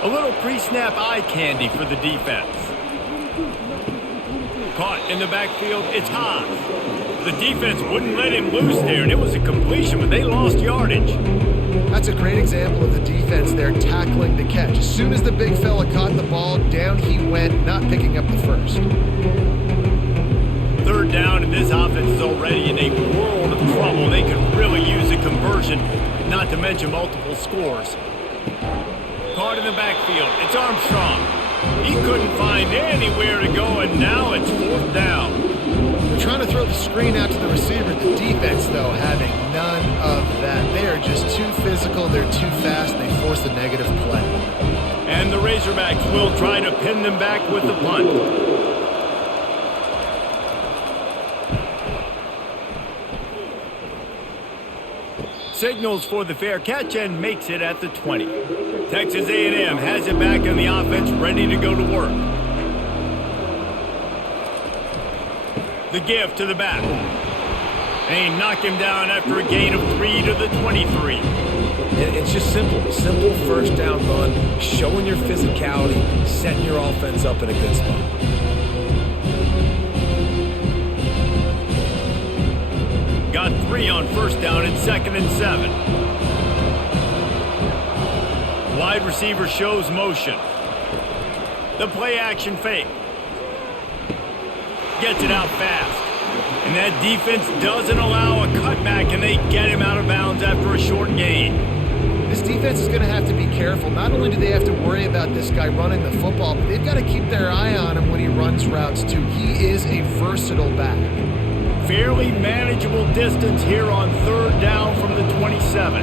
A little pre-snap eye candy for the defense. Caught in the backfield. It's Haas. The defense wouldn't let him loose there, and it was a completion, but they lost yardage. That's a great example of the defense there tackling the catch. As soon as the big fella caught the ball, down he went, not picking up the first. 3rd down, and this offense is already in a world of trouble. They could really use a conversion, not to mention multiple scores. Caught in the backfield. It's Armstrong. He couldn't find anywhere to go, and now it's 4th down. They're trying to throw the screen out to the receiver. The defense, though, having none of that. They are just too physical. They're too fast. They force a negative play. And the Razorbacks will try to pin them back with the punt. Signals for the fair catch and makes it at the 20. Texas A&M has it back in the offense, ready to go to work. The give to the back. They knock him down after a gain of 3 to the 23. It's just simple first down run, showing your physicality, setting your offense up in a good spot. Got 3 on first down and 2nd and 7. Wide receiver shows motion. The play action fake. Gets it out fast. And that defense doesn't allow a cutback, and they get him out of bounds after a short gain. This defense is going to have to be careful. Not only do they have to worry about this guy running the football, but they've got to keep their eye on him when he runs routes too. He is a versatile back. Fairly manageable distance here on 3rd down from the 27.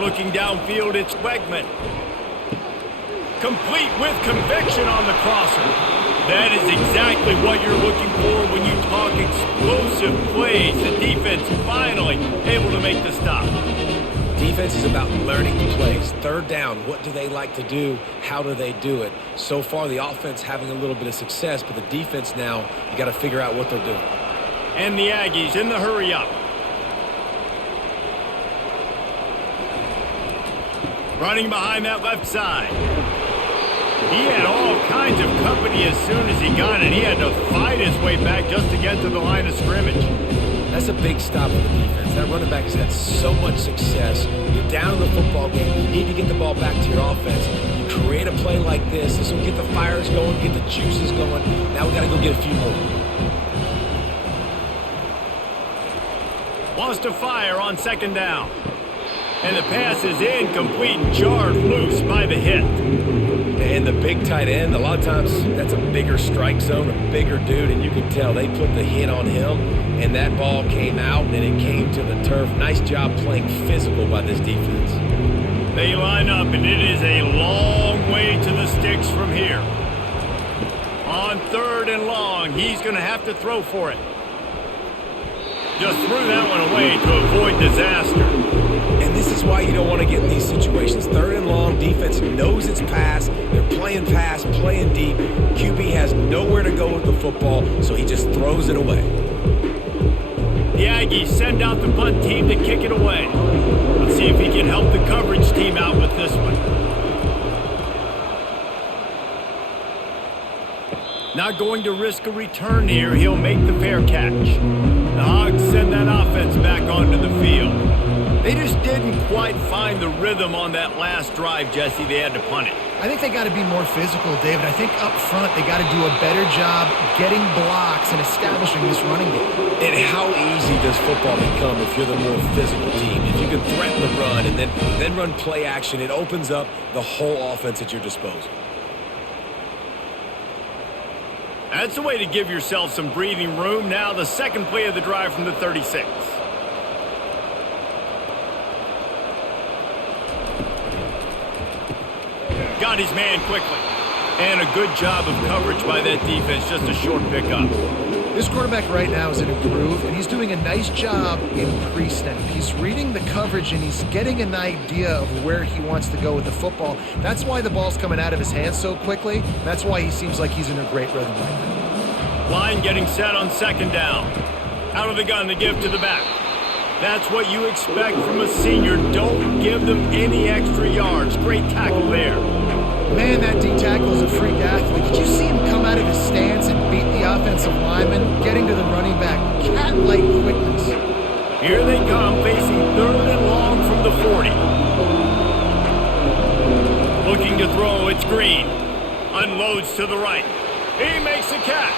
Looking downfield, it's Wegman. Complete with conviction on the crosser. That is exactly what you're looking for when you talk explosive plays. The defense finally able to make the stop. Defense is about learning the plays. 3rd down, what do they like to do? How do they do it? So far, the offense having a little bit of success, but the defense now, you got to figure out what they're doing. And the Aggies in the hurry up. Running behind that left side. He had all kinds of company as soon as he got it. He had to fight his way back just to get to the line of scrimmage. That's a big stop for the defense. That running back has had so much success. You're down in the football game. You need to get the ball back to your offense. You create a play like this. This will get the fires going, get the juices going. Now we got to go get a few more. Wants to fire on 2nd down. And the pass is incomplete, jarred loose by the hit. And the big tight end, a lot of times that's a bigger strike zone, a bigger dude, and you can tell they put the hit on him, and that ball came out, and it came to the turf. Nice job playing physical by this defense. They line up, and it is a long way to the sticks from here. On 3rd and long, he's going to have to throw for it. Just threw that one away to avoid disaster. And this is why you don't want to get in these situations. 3rd and long, defense knows it's pass. They're playing pass, playing deep. QB has nowhere to go with the football, so he just throws it away. The Aggies send out the punt team to kick it away. Let's see if he can help the coverage team out with this one. Not going to risk a return here. He'll make the fair catch. The Hogs send that offense back onto the field. They just didn't quite find the rhythm on that last drive, Jesse. They had to punt it. I think they got to be more physical, David. I think up front they got to do a better job getting blocks and establishing this running game. And how easy does football become if you're the more physical team? If you can threaten the run and then run play action, it opens up the whole offense at your disposal. That's the way to give yourself some breathing room. Now the 2nd play of the drive from the 36. Got his man quickly. And a good job of coverage by that defense. Just a short pickup. This quarterback right now is in a groove, and he's doing a nice job in pre-snap. He's reading the coverage, and he's getting an idea of where he wants to go with the football. That's why the ball's coming out of his hands so quickly. That's why he seems like he's in a great rhythm right now. Line getting set on 2nd down. Out of the gun to give to the back. That's what you expect from a senior. Don't give them any extra yards. Great tackle there. Man, that D-tackle is a freak athlete. Did you see him come out of his stance and beat the offensive lineman, getting to the running back? Cat-like quickness. Here they come, facing 3rd and long from the 40. Looking to throw, it's Green. Unloads to the right. He makes the catch.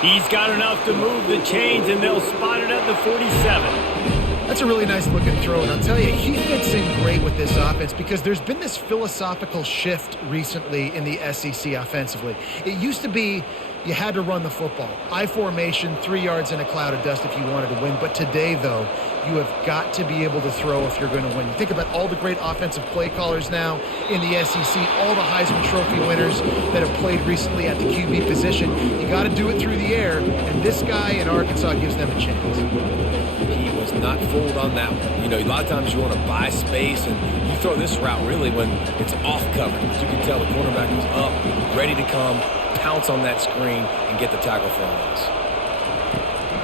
He's got enough to move the chains, and they'll spot it at the 47. That's a really nice looking throw, and I'll tell you, he fits in great with this offense because there's been this philosophical shift recently in the SEC offensively. It used to be you had to run the football. I formation, 3 yards in a cloud of dust if you wanted to win. But today, though, you have got to be able to throw if you're going to win. You think about all the great offensive play callers now in the SEC, all the Heisman Trophy winners that have played recently at the QB position. You got to do it through the air, and this guy in Arkansas gives them a chance. He was not fooled on that one. You know, a lot of times you want to buy space, and you throw this route really when it's off cover. As you can tell, the quarterback was up, ready to come, pounce on that screen, and get the tackle for a loss.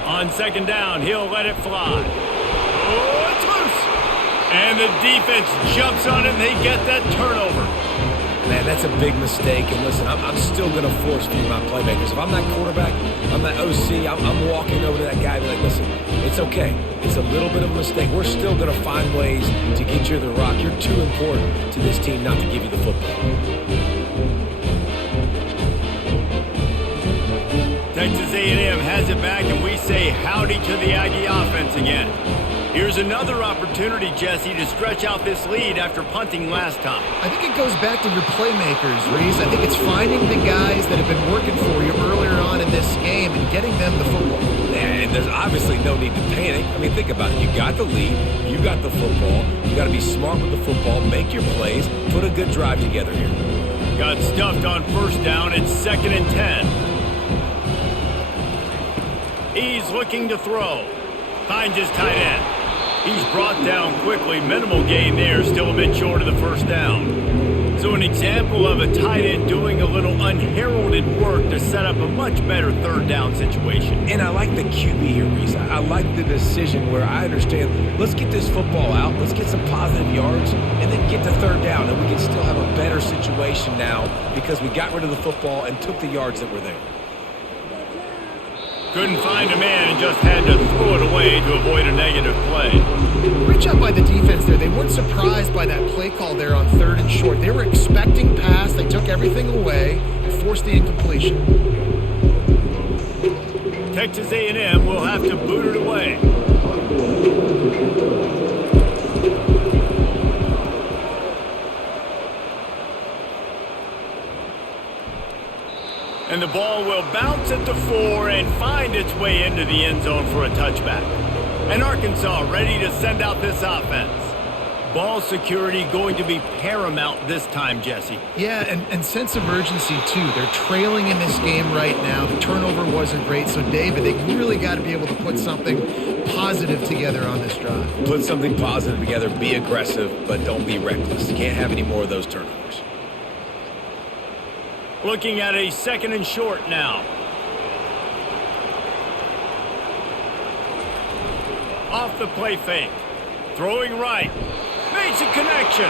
On second down, he'll let it fly. Oh, it's loose! And the defense jumps on it, and they get that turnover. Man, that's a big mistake. And listen, I'm still going to force feed my playmakers. If I'm that quarterback, I'm that OC, I'm walking over to that guy and be like, listen, it's okay. It's a little bit of a mistake. We're still going to find ways to get you the rock. You're too important to this team not to give you the football. Texas A&M has it back, and we say howdy to the Aggie offense again. Here's another opportunity, Jesse, to stretch out this lead after punting last time. I think it goes back to your playmakers, Reese. I think it's finding the guys that have been working for you earlier on in this game and getting them the football. And there's obviously no need to panic. I mean, think about it. You got the lead. You got the football. You got to be smart with the football. Make your plays. Put a good drive together here. Got stuffed on first down. It's 2nd and 10. He's looking to throw. Finds his tight end. He's brought down quickly. Minimal gain there. Still a bit short of the first down. So an example of a tight end doing a little unheralded work to set up a much better third down situation. And I like the QB here, Reese. I like the decision where I understand, let's get this football out. Let's get some positive yards and then get to third down. And we can still have a better situation now because we got rid of the football and took the yards that were there. Couldn't find a man and just had to throw it away to avoid a negative play. Great job by the defense there. They weren't surprised by that play call there on 3rd and short. They were expecting pass. They took everything away and forced the incompletion. Texas A&M will have to boot it away. And the ball will bounce at the 4 and find its way into the end zone for a touchback. And Arkansas ready to send out this offense. Ball security going to be paramount this time, Jesse. Yeah, and sense of urgency, too. They're trailing in this game right now. The turnover wasn't great. So, David, they really got to be able to put something positive together on this drive. Put something positive together. Be aggressive, but don't be reckless. You can't have any more of those turnovers. Looking at a 2nd and short now. Off the play fake. Throwing right. Makes a connection.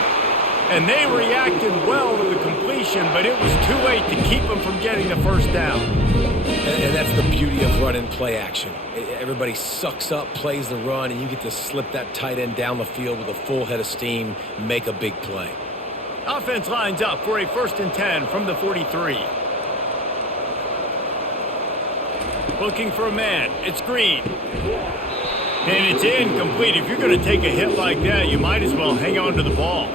And they reacted well to the completion, but it was too late to keep them from getting the first down. And that's the beauty of running play action. Everybody sucks up, plays the run, and you get to slip that tight end down the field with a full head of steam, make a big play. Offense lines up for a 1st and 10 from the 43. Looking for a man. It's Green. And it's incomplete. If you're going to take a hit like that, you might as well hang on to the ball.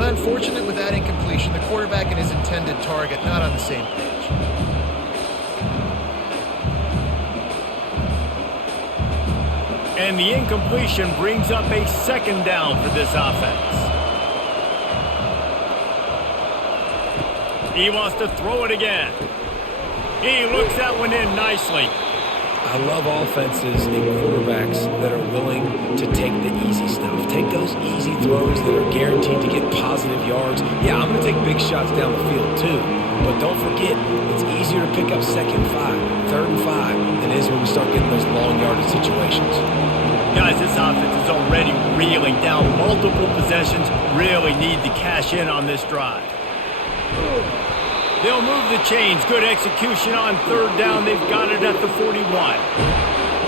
Unfortunate with that incompletion. The quarterback and his intended target not on the same page. And the incompletion brings up a 2nd down for this offense. He wants to throw it again. He looks that one in nicely. I love offenses and quarterbacks that are willing to take the easy stuff. Take those easy throws that are guaranteed to get positive yards. Yeah, I'm going to take big shots down the field too. But don't forget, it's easier to pick up 2nd and 5, 3rd and 5 than it is when we start getting those long yardage situations. Guys, this offense is already reeling down multiple possessions. Really need to cash in on this drive. They'll move the chains. Good execution on 3rd down. They've got it at the 41.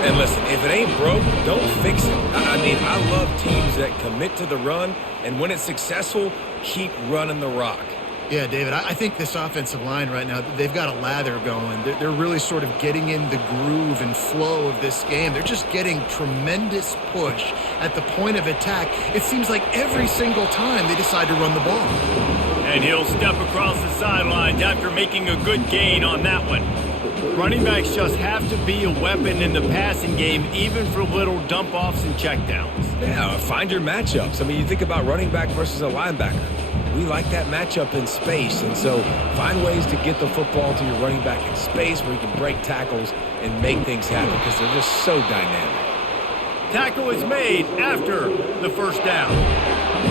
And listen, if it ain't broke, don't fix it. I mean, I love teams that commit to the run, and when it's successful, keep running the rock. Yeah, David, I think this offensive line right now, they've got a lather going. They're really sort of getting in the groove and flow of this game. They're just getting tremendous push at the point of attack. It seems like every single time they decide to run the ball. And he'll step across the sidelines after making a good gain on that one. Running backs just have to be a weapon in the passing game, even for little dump-offs and checkdowns. Yeah, find your matchups. I mean, you think about running back versus a linebacker. We like that matchup in space, and so find ways to get the football to your running back in space where you can break tackles and make things happen because they're just so dynamic. Tackle is made after the first down.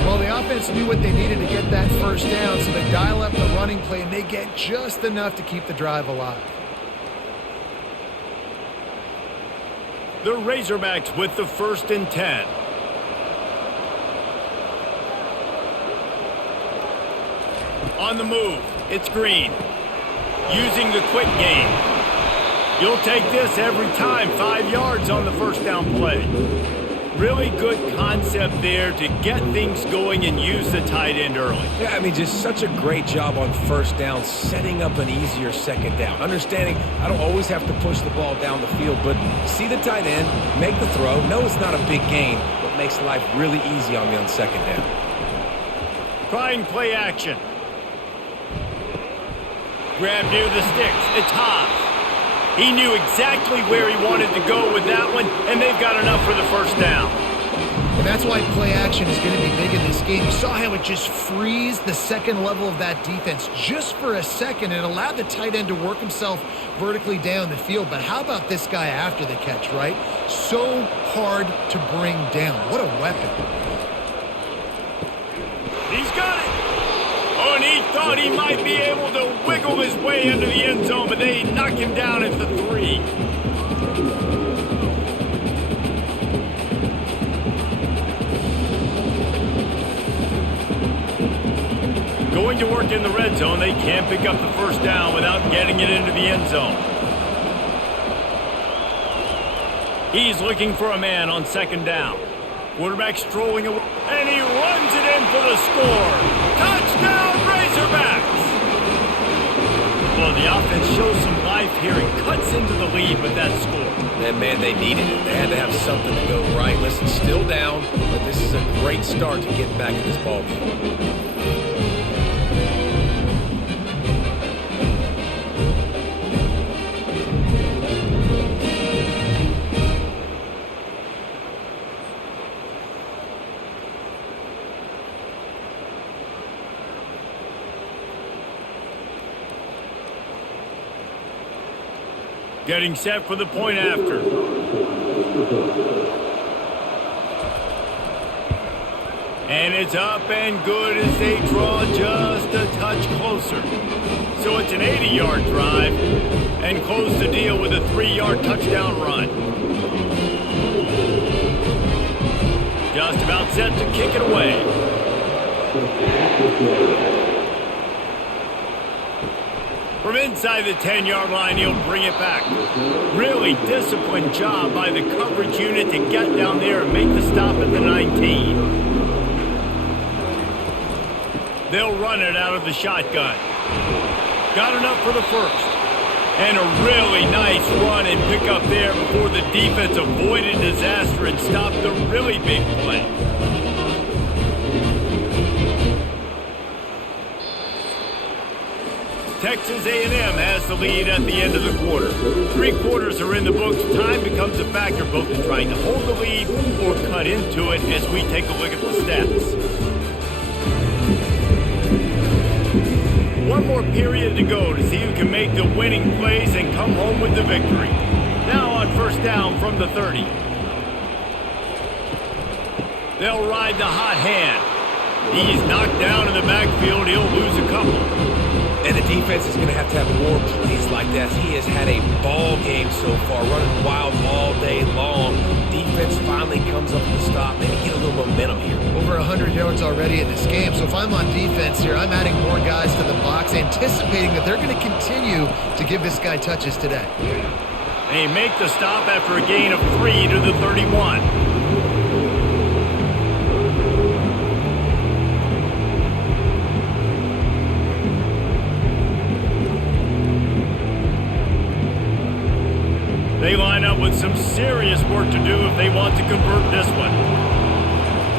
Well, the offense knew what they needed to get that first down, so they dial up the running play, and they get just enough to keep the drive alive. The Razorbacks with the 1st and 10. On the move, it's Green. Using the quick game. You'll take this every time, 5 yards on the first down play. Really good concept there to get things going and use the tight end early. Yeah, I mean, just such a great job on first down, setting up an easier second down. Understanding I don't always have to push the ball down the field, but see the tight end, make the throw. No, it's not a big gain, but makes life really easy on me on second down. Trying play action. Grab near the sticks. It's Haas. He knew exactly where he wanted to go with that one, and they've got enough for the first down. And that's why play action is going to be big in this game. You saw how it just frees the second level of that defense just for a second. It allowed the tight end to work himself vertically down the field. But how about this guy after the catch, right? So hard to bring down. What a weapon. He's got it. Oh, and he thought he might be able to wiggle his way into the end zone, but they knock him down at the 3. Going to work in the red zone, they can't pick up the first down without getting it into the end zone. He's looking for a man on second down. Quarterback strolling away, and he runs it in for the score. Touchdown, Razorbacks! Well, the offense shows some life here and cuts into the lead with that score. And, man, they needed it. They had to have something to go right. Listen, still down, but this is a great start to getting back in this ballgame. Getting set for the point after. And it's up and good as they draw just a touch closer. So it's an 80-yard drive and close the deal with a 3-yard touchdown run. Just about set to kick it away. From inside the 10-yard line, he'll bring it back. Really disciplined job by the coverage unit to get down there and make the stop at the 19. They'll run it out of the shotgun. Got enough for the first. And a really nice run and pick up there before the defense avoided disaster and stopped the really big play. Texas A&M has the lead at the end of the quarter. 3 quarters are in the books. Time becomes a factor both in trying to hold the lead or cut into it as we take a look at the stats. 1 more period to go to see who can make the winning plays and come home with the victory. Now on first down from the 30. They'll ride the hot hand. He's knocked down in the backfield. He'll lose a couple. And the defense is going to have more plays like that. He has had a ball game so far, running wild all day long. Defense finally comes up with a stop. Maybe get a little momentum here. Over 100 yards already in this game. So if I'm on defense here, I'm adding more guys to the box, anticipating that they're going to continue to give this guy touches today. They make the stop after a gain of 3 to the 31. They line up with some serious work to do if they want to convert this one.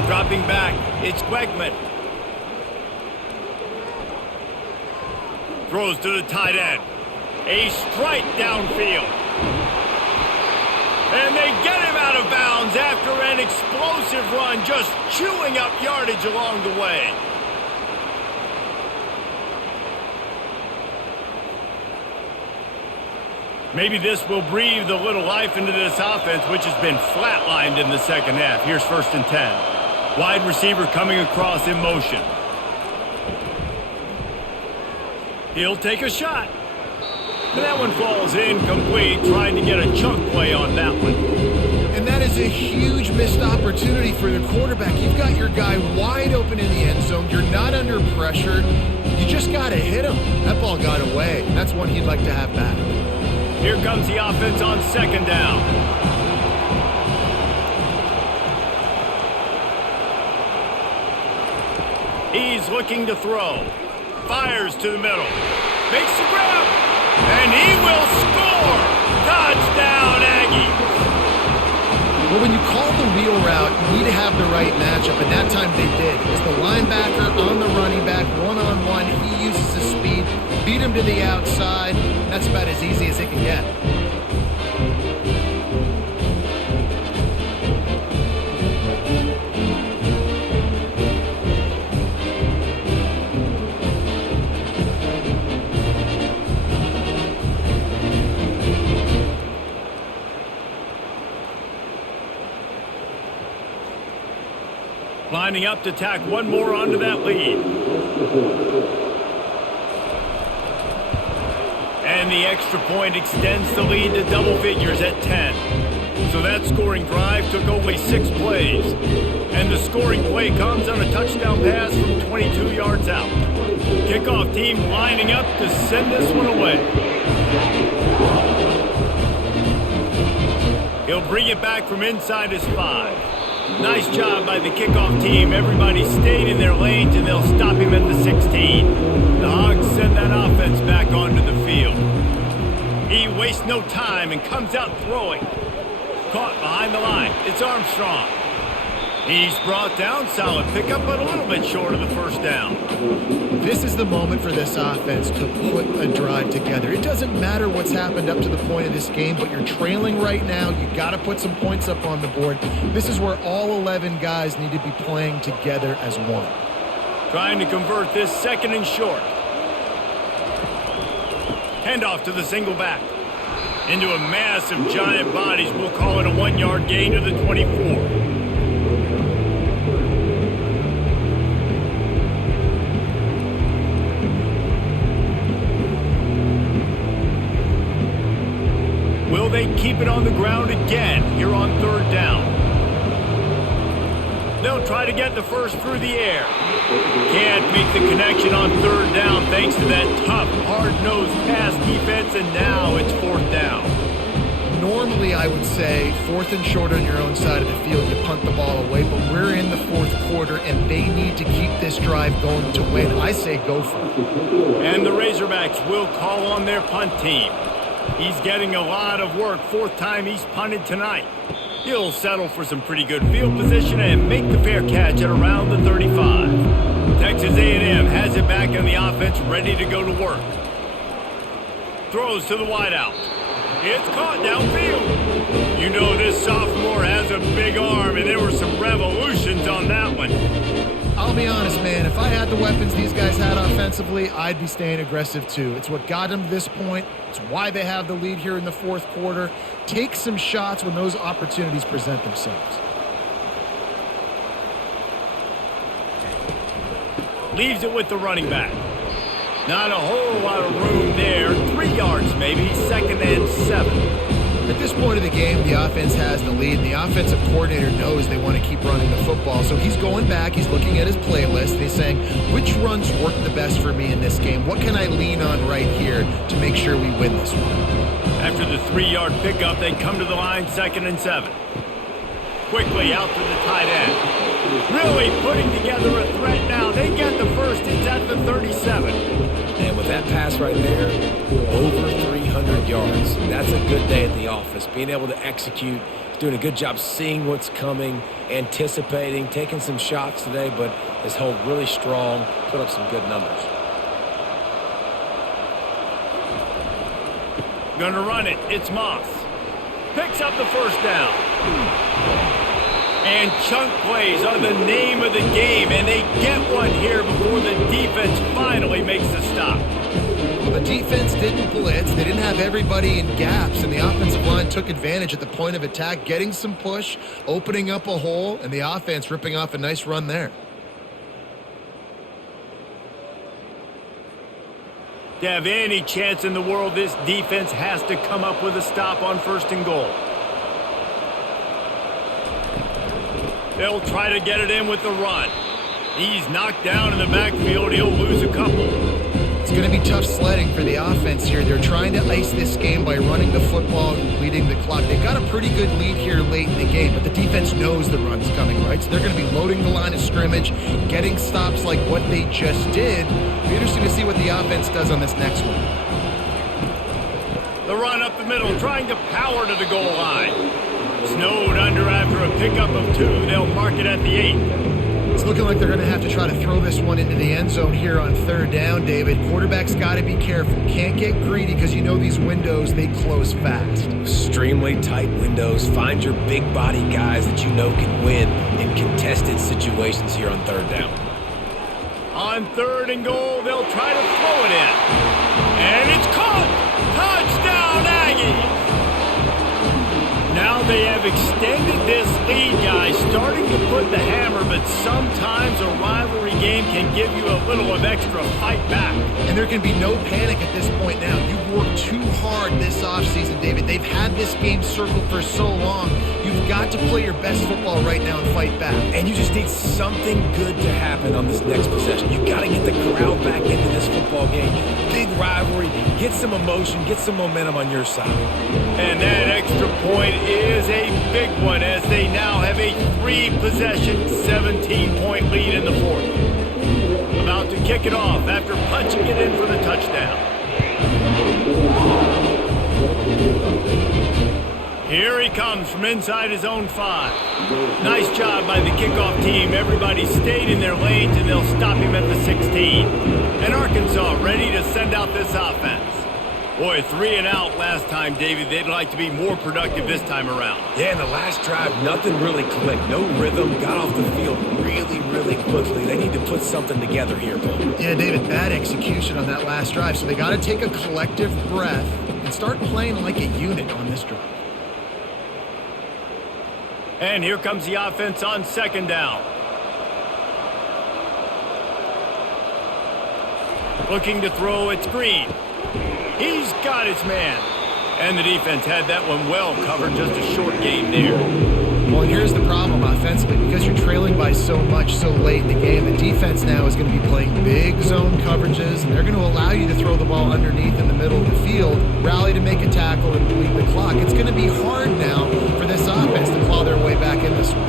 Dropping back, it's Quegman. Throws to the tight end. A strike downfield. And they get him out of bounds after an explosive run, just chewing up yardage along the way. Maybe this will breathe a little life into this offense, which has been flatlined in the second half. Here's 1st and 10. Wide receiver coming across in motion. He'll take a shot. And that one falls incomplete, trying to get a chunk play on that one. And that is a huge missed opportunity for the quarterback. You've got your guy wide open in the end zone. You're not under pressure. You just got to hit him. That ball got away. That's one he'd like to have back. Here comes the offense on 2nd down. He's looking to throw. Fires to the middle. Makes the grab. And he will score! Touchdown, Aggie! Well, when you call the wheel route, you need to have the right matchup, and that time they did. It was the linebacker on the running back, one-on-one. He uses his speed, beat him to the outside. That's about as easy as it can get. Lining up to tack one more onto that lead. And the extra point extends the lead to double figures at 10. So that scoring drive took only 6 plays. And the scoring play comes on a touchdown pass from 22 yards out. Kickoff team lining up to send this one away. He'll bring it back from inside his 5. Nice job by the kickoff team. Everybody stayed in their lanes, and they'll stop him at the 16. The Hogs send that offense back onto the field. He wastes no time and comes out throwing. Caught behind the line. It's Armstrong. He's brought down. Solid pickup, but a little bit short of the 1st down. This is the moment for this offense to put a drive together. It doesn't matter what's happened up to the point of this game, but you're trailing right now. You got to put some points up on the board. This is where all 11 guys need to be playing together as one. Trying to convert this 2nd and short. Handoff to the single back. Into a mass of giant bodies. We'll call it a 1-yard gain to the 24. Will they keep it on the ground again here on 3rd down? They'll try to get the first through the air. Can't make the connection on 3rd down thanks to that tough, hard-nosed pass defense, and now it's 4th down. Normally, I would say 4th and short on your own side of the field, you punt the ball away, but we're in the 4th quarter, and they need to keep this drive going to win. I say go for it. And the Razorbacks will call on their punt team. He's getting a lot of work. 4th time he's punted tonight. He'll settle for some pretty good field position and make the fair catch at around the 35. Texas A&M has it back on the offense, ready to go to work. Throws to the wideout. It's caught downfield. You know this sophomore has a big arm, and there were some revolutions on that one. I'll be honest, man. If I had the weapons these guys had offensively, I'd be staying aggressive too. It's what got them to this point. It's why they have the lead here in the 4th quarter. Take some shots when those opportunities present themselves. Leaves it with the running back. Not a whole lot of room there. 3 yards maybe. 2nd and 7. At this point of the game, the offense has the lead, and the offensive coordinator knows they want to keep running the football. So he's going back, he's looking at his playlist, and he's saying, which runs work the best for me in this game? What can I lean on right here to make sure we win this one? After the 3-yard pickup, they come to the line, 2nd and 7. Quickly out to the tight end. Really putting together a threat now. They get the first. It's at the 37. And with that pass right there, over 300 yards. That's a good day at the office. Being able to execute, doing a good job seeing what's coming, anticipating, taking some shots today, but has held really strong, put up some good numbers. Gonna run it. It's Moss. Picks up the first down. And chunk plays are the name of the game, and they get one here before the defense finally makes the stop. Well, the defense didn't blitz. They didn't have everybody in gaps, and the offensive line took advantage at the point of attack, getting some push, opening up a hole, and the offense ripping off a nice run there. To have any chance in the world, this defense has to come up with a stop on 1st and goal. They'll try to get it in with the run. He's knocked down in the backfield. He'll lose a couple. It's going to be tough sledding for the offense here. They're trying to ice this game by running the football and bleeding the clock. They've got a pretty good lead here late in the game, but the defense knows the run's coming, right? So they're going to be loading the line of scrimmage, getting stops like what they just did. It'll be interesting to see what the offense does on this next one. The run up the middle, trying to power to the goal line. Snowed under after a pickup of 2. They'll mark it at the 8. It's looking like they're going to have to try to throw this one into the end zone here on 3rd down, David. Quarterback's got to be careful. Can't get greedy because you know these windows, they close fast. Extremely tight windows. Find your big body guys that you know can win in contested situations here on 3rd down. On 3rd and goal, they'll try to throw it in. And it's caught! Touchdown, Aggies! Now they have extended this lead, guys, starting to put the hammer, but sometimes a rivalry game can give you a little of extra fight back. And there can be no panic at this point now. You've worked too hard this offseason, David. They've had this game circled for so long. You've got to play your best football right now and fight back. And you just need something good to happen on this next possession. You got to get the crowd back into this football game. Big rivalry. Get some emotion. Get some momentum on your side. And that extra point is a big one as they now have a 3-possession, 17-point lead in the 4th. About to kick it off after punching it in for the touchdown. Here he comes from inside his own 5. Nice job by the kickoff team. Everybody stayed in their lanes, and they'll stop him at the 16. And Arkansas ready to send out this offense. Boy, 3 and out last time, David. They'd like to be more productive this time around. Yeah, in the last drive, nothing really clicked. No rhythm. Got off the field really quickly. They need to put something together here, Bill. Yeah, David, bad execution on that last drive. So they got to take a collective breath and start playing like a unit on this drive. And here comes the offense on 2nd down. Looking to throw, it's Green. He's got his man. And the defense had that one well covered, just a short gain there. Well, and here's the problem offensively. Because you're trailing by so much so late in the game, the defense now is going to be playing big zone coverages, and they're going to allow you to throw the ball underneath in the middle of the field, rally to make a tackle, and bleed the clock. It's going to be hard now for this offense to claw their way back in this one.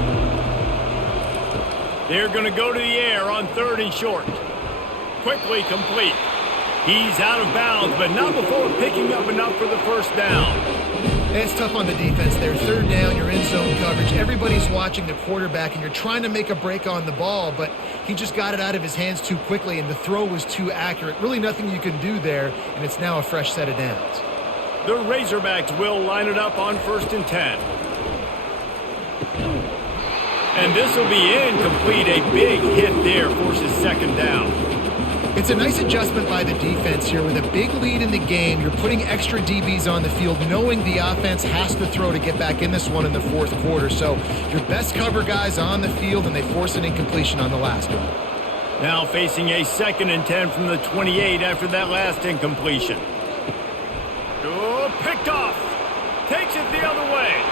They're going to go to the air on 3rd and short. Quickly complete. He's out of bounds, but not before picking up enough for the 1st down. It's tough on the defense there. 3rd down, you're in zone coverage. Everybody's watching the quarterback, and you're trying to make a break on the ball, but he just got it out of his hands too quickly, and the throw was too accurate. Really nothing you can do there, and it's now a fresh set of downs. The Razorbacks will line it up on 1st and 10. And this will be incomplete. A big hit there forces 2nd down. It's a nice adjustment by the defense here. With a big lead in the game, you're putting extra DBs on the field, knowing the offense has to throw to get back in this one in the 4th quarter. So your best cover guys on the field, and they force an incompletion on the last one. Now facing a 2nd and 10 from the 28 after that last incompletion. Oh, picked off. Takes it the other way.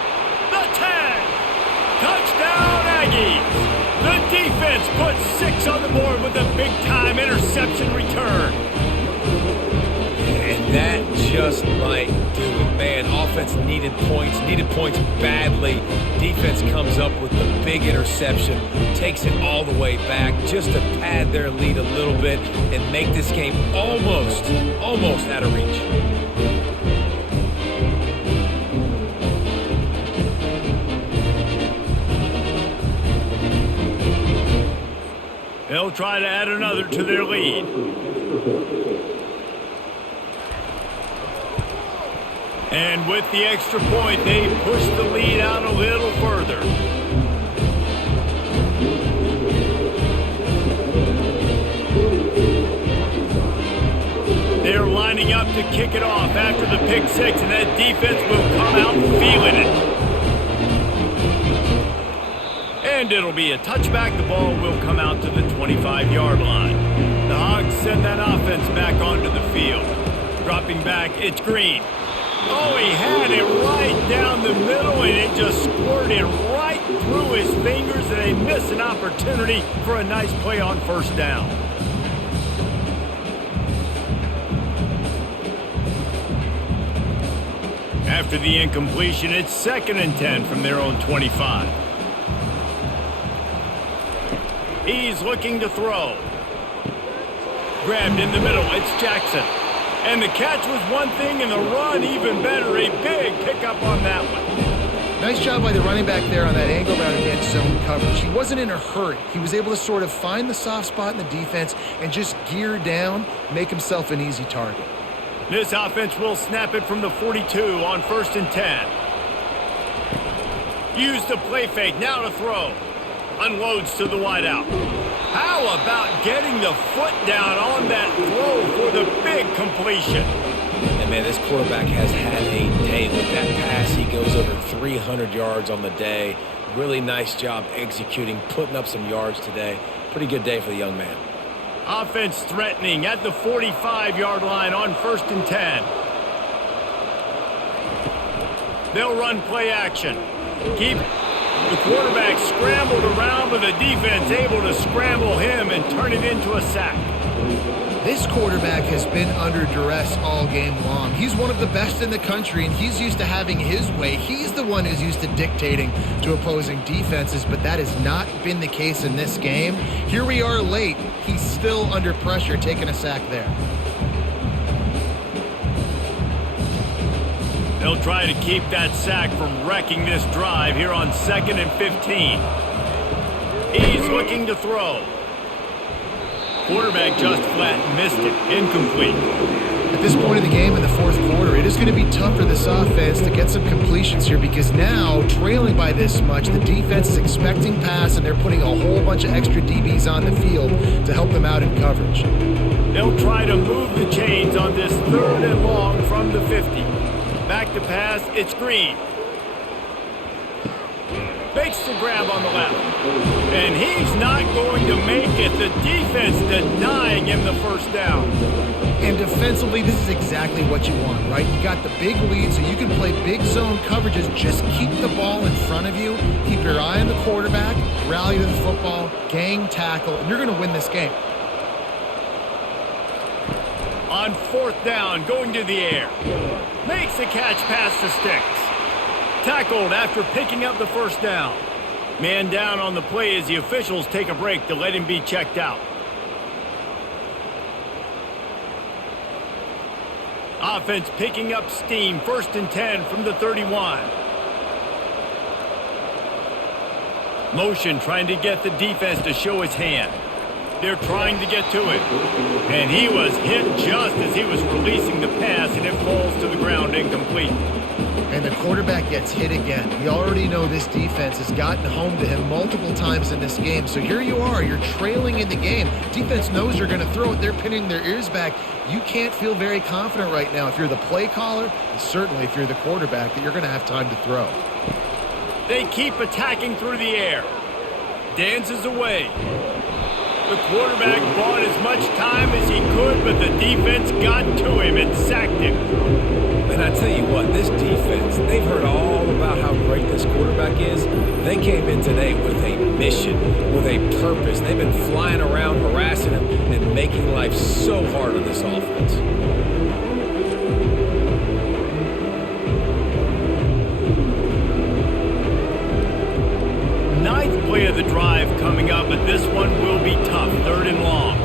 The 10. Touchdown, Aggies. The defense puts 6 on the board with a big-time interception return. And that just might do it, man. Offense needed points badly. Defense comes up with the big interception, takes it all the way back just to pad their lead a little bit and make this game almost out of reach. They'll try to add another to their lead. And with the extra point, they push the lead out a little further. They're lining up to kick it off after the pick six, and that defense will come out feeling it. And it'll be a touchback. The ball will come out to the 25-yard line. The Hogs send that offense back onto the field. Dropping back, it's Green. Oh, he had it right down the middle, and it just squirted right through his fingers, and they miss an opportunity for a nice play on first down. After the incompletion, it's 2nd and 10 from their own 25. He's looking to throw. Grabbed in the middle, it's Jackson. And the catch was one thing, and the run even better. A big pickup on that one. Nice job by the running back there on that angle route against zone coverage. He wasn't in a hurry. He was able to sort of find the soft spot in the defense and just gear down, make himself an easy target. This offense will snap it from the 42 on 1st and 10. Use the play fake, now to throw. Unloads to the wideout. How about getting the foot down on that throw for the big completion? And man, this quarterback has had a day. With that pass, he goes over 300 yards on the day. Really nice job executing, putting up some yards today. Pretty good day for the young man. Offense threatening at the 45-yard line on 1st and 10. They'll run play action. Keep the quarterback scrambled around, but the defense able to scramble him and turn it into a sack. This quarterback has been under duress all game long. He's one of the best in the country, and he's used to having his way. He's the one who's used to dictating to opposing defenses, but that has not been the case in this game. Here we are late. He's still under pressure, taking a sack there. They'll try to keep that sack from wrecking this drive here on 2nd and 15. He's looking to throw. Quarterback just flat missed it. Incomplete. At this point in the game in the 4th quarter, it is going to be tough for this offense to get some completions here because now, trailing by this much, the defense is expecting pass, and they're putting a whole bunch of extra DBs on the field to help them out in coverage. They'll try to move the chains on this 3rd and long from the 50. Back to pass, it's Green. Makes the grab on the left. And he's not going to make it. The defense denying him the first down. And defensively, this is exactly what you want, right? You got the big lead, so you can play big zone coverages. Just keep the ball in front of you. Keep your eye on the quarterback. Rally to the football. Gang tackle. And you're going to win this game. On 4th down, going to the air. Makes the catch past the sticks. Tackled after picking up the first down. Man down on the play as the officials take a break to let him be checked out. Offense picking up steam. 1st and 10 from the 31. Motion trying to get the defense to show his hand. They're trying to get to it. And he was hit just as he was releasing the pass, and it falls to the ground incomplete. And the quarterback gets hit again. We already know this defense has gotten home to him multiple times in this game. So here you are. You're trailing in the game. Defense knows you're going to throw it. They're pinning their ears back. You can't feel very confident right now if you're the play caller, and certainly if you're the quarterback, that you're going to have time to throw. They keep attacking through the air. Dances away. The quarterback bought as much time as he could, but the defense got to him and sacked him. And I tell you what, this defense, they've heard all about how great this quarterback is. They came in today with a mission, with a purpose. They've been flying around, harassing him, and making life so hard on this offense. Ninth play of the drive coming up, but this one will be tough. 3rd and long.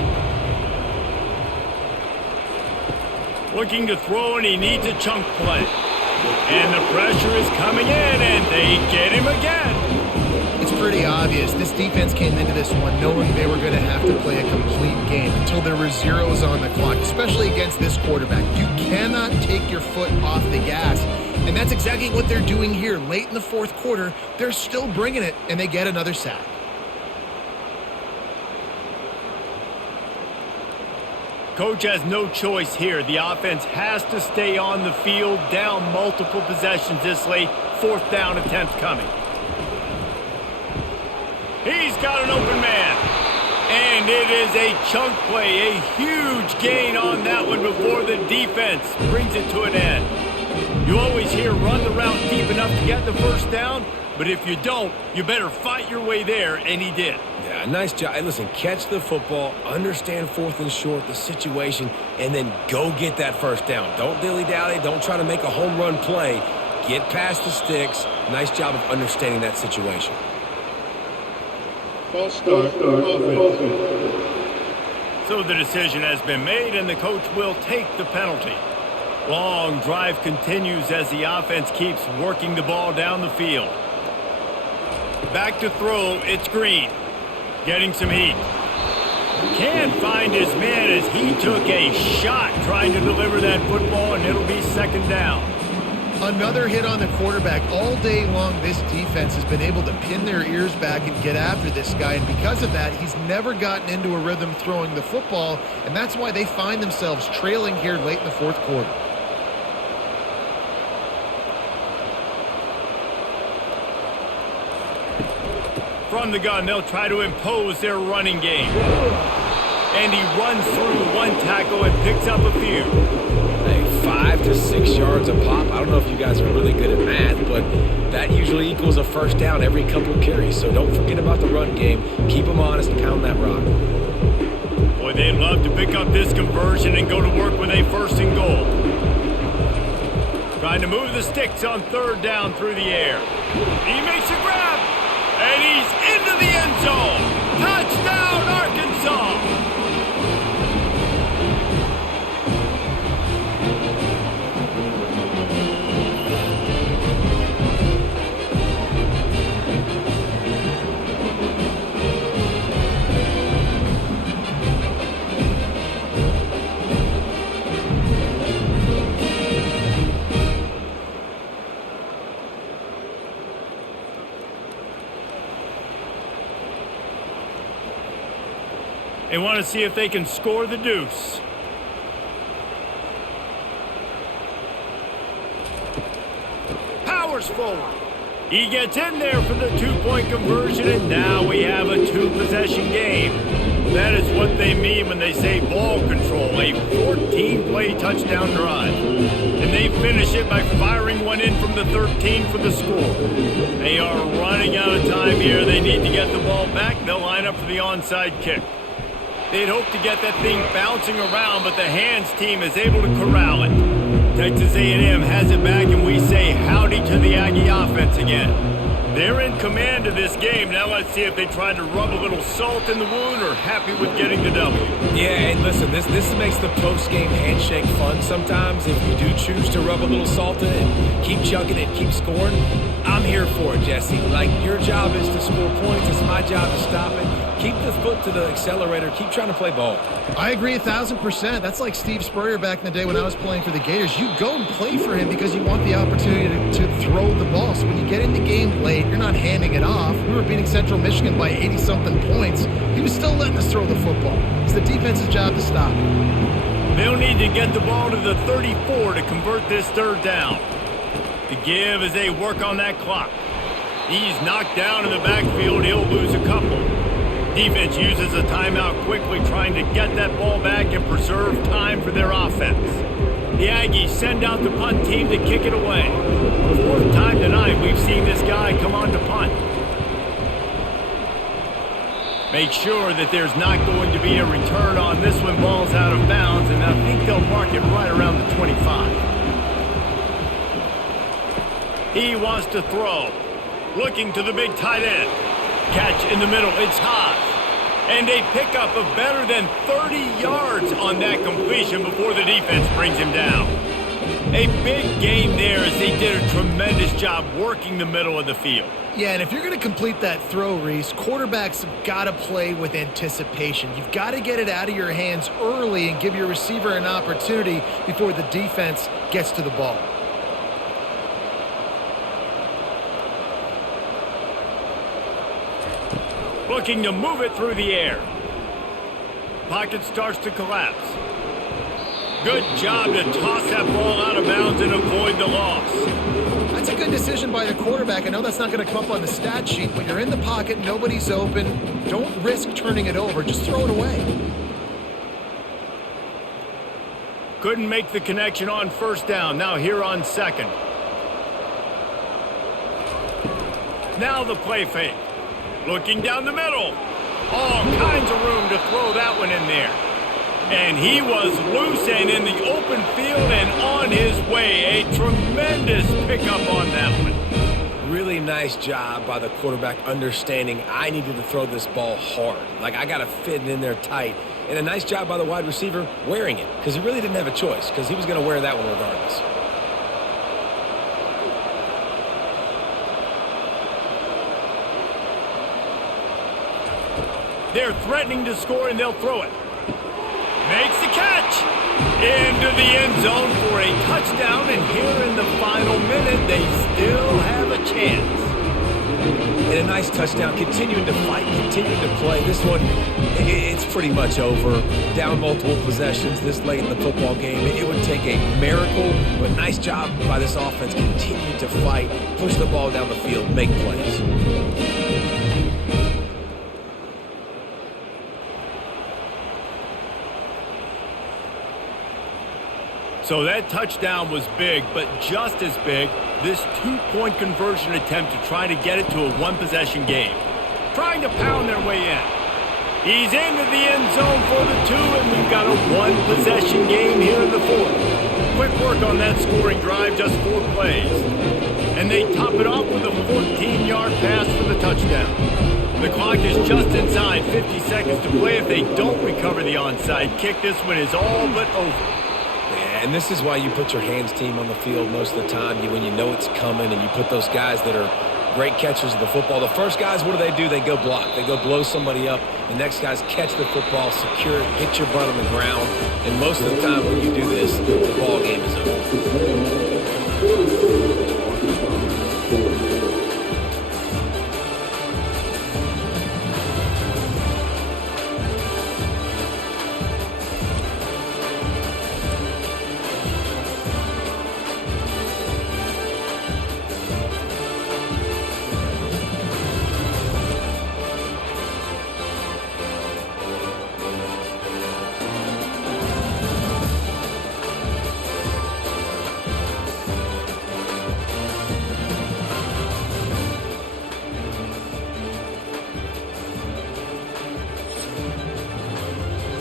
Looking to throw, and he needs a chunk play. And the pressure is coming in, and they get him again. It's pretty obvious. This defense came into this one knowing they were going to have to play a complete game until there were zeros on the clock, especially against this quarterback. You cannot take your foot off the gas, and that's exactly what they're doing here. Late in the fourth quarter, they're still bringing it, and they get another sack. Coach has no choice here. The offense has to stay on the field, down multiple possessions this late. Fourth down attempt coming. He's got an open man. And it is a chunk play, a huge gain on that one before the defense brings it to an end. You always hear run the route deep enough to get the first down, but if you don't, you better fight your way there, and he did. Yeah, nice job. Hey, listen, catch the football, understand fourth and short, the situation, and then go get that first down. Don't dilly-dally. Don't try to make a home run play. Get past the sticks. Nice job of understanding that situation. So the decision has been made, and the coach will take the penalty. Long drive continues as the offense keeps working the ball down the field. Back to throw, it's Green. Getting some heat. Can't find his man as he took a shot trying to deliver that football, and it'll be second down. Another hit on the quarterback. All day long, this defense has been able to pin their ears back and get after this guy, and because of that, he's never gotten into a rhythm throwing the football, and that's why they find themselves trailing here late in the fourth quarter. From the gun, they'll try to impose their running game. And he runs through one tackle and picks up a few. Hey, 5 to 6 yards a pop. I don't know if you guys are really good at math, but that usually equals a first down every couple of carries. So don't forget about the run game. Keep them honest and pound that rock. Boy, they'd love to pick up this conversion and go to work with a first and goal. Trying to move the sticks on third down through the air. He makes a grab. And he's into the end zone. Touchdown, Arkansas. They want to see if they can score the deuce. Powers forward. He gets in there for the two-point conversion, and now we have a two-possession game. That is what they mean when they say ball control, a 14-play touchdown drive. And they finish it by firing one in from the 13 for the score. They are running out of time here. They need to get the ball back. They'll line up for the onside kick. They'd hope to get that thing bouncing around, but the hands team is able to corral it. Texas A&M has it back, and we say howdy to the Aggie offense again. They're in command of this game. Now let's see if they try to rub a little salt in the wound or happy with getting the W. Yeah, and listen, this makes the post-game handshake fun sometimes. If you do choose to rub a little salt in it, keep chugging it, keep scoring, I'm here for it, Jesse. Like, your job is to score points. It's my job to stop it. Keep the foot to the accelerator. Keep trying to play ball. I agree 1,000%. That's like Steve Spurrier back in the day when I was playing for the Gators. You go and play for him because you want the opportunity to throw the ball. So when you get in the game late, you're not handing it off. We were beating Central Michigan by 80-something points. He was still letting us throw the football. It's the defense's job to stop it. They'll need to get the ball to the 34 to convert this third down. The give as they work on that clock. He's knocked down in the backfield. He'll lose a couple. Defense uses a timeout quickly, trying to get that ball back and preserve time for their offense. The Aggies send out the punt team to kick it away. Fourth time tonight we've seen this guy come on to punt. Make sure that there's not going to be a return on this one. Ball's out of bounds, and I think they'll mark it right around the 25. He wants to throw. Looking to the big tight end. Catch in the middle, it's Haas. And a pickup of better than 30 yards on that completion before the defense brings him down. A big game there as they did a tremendous job working the middle of the field. Yeah, and if you're going to complete that throw, Reese, quarterbacks have got to play with anticipation. You've got to get it out of your hands early and give your receiver an opportunity before the defense gets to the ball. Looking to move it through the air. Pocket starts to collapse. Good job to toss that ball out of bounds and avoid the loss. That's a good decision by the quarterback. I know that's not going to come up on the stat sheet, but you're in the pocket, nobody's open. Don't risk turning it over. Just throw it away. Couldn't make the connection on first down. Now here on second. Now the play fake. Looking down the middle. All kinds of room to throw that one in there. And he was loose and in the open field and on his way. A tremendous pickup on that one. Really nice job by the quarterback understanding I needed to throw this ball hard. Like, I got to fit it in there tight. And a nice job by the wide receiver wearing it, because he really didn't have a choice, because he was going to wear that one regardless. They're threatening to score, and they'll throw it. Makes the catch. Into the end zone for a touchdown, and here in the final minute, they still have a chance. And a nice touchdown, continuing to fight, continuing to play. This one, it's pretty much over. Down multiple possessions this late in the football game. It would take a miracle, but nice job by this offense, continuing to fight, push the ball down the field, make plays. So that touchdown was big, but just as big, this two-point conversion attempt to try to get it to a one-possession game. Trying to pound their way in. He's into the end zone for the two, and we've got a one-possession game here in the fourth. Quick work on that scoring drive, just 4 plays. And they top it off with a 14-yard pass for the touchdown. The clock is just inside 50 seconds to play. If they don't recover the onside kick, this one is all but over. And this is why you put your hands team on the field most of the time, when you know it's coming, and you put those guys that are great catchers of the football. The first guys, what do? They go block. They go blow somebody up. The next guys catch the football, secure it, get your butt on the ground. And most of the time when you do this, the ball game is over.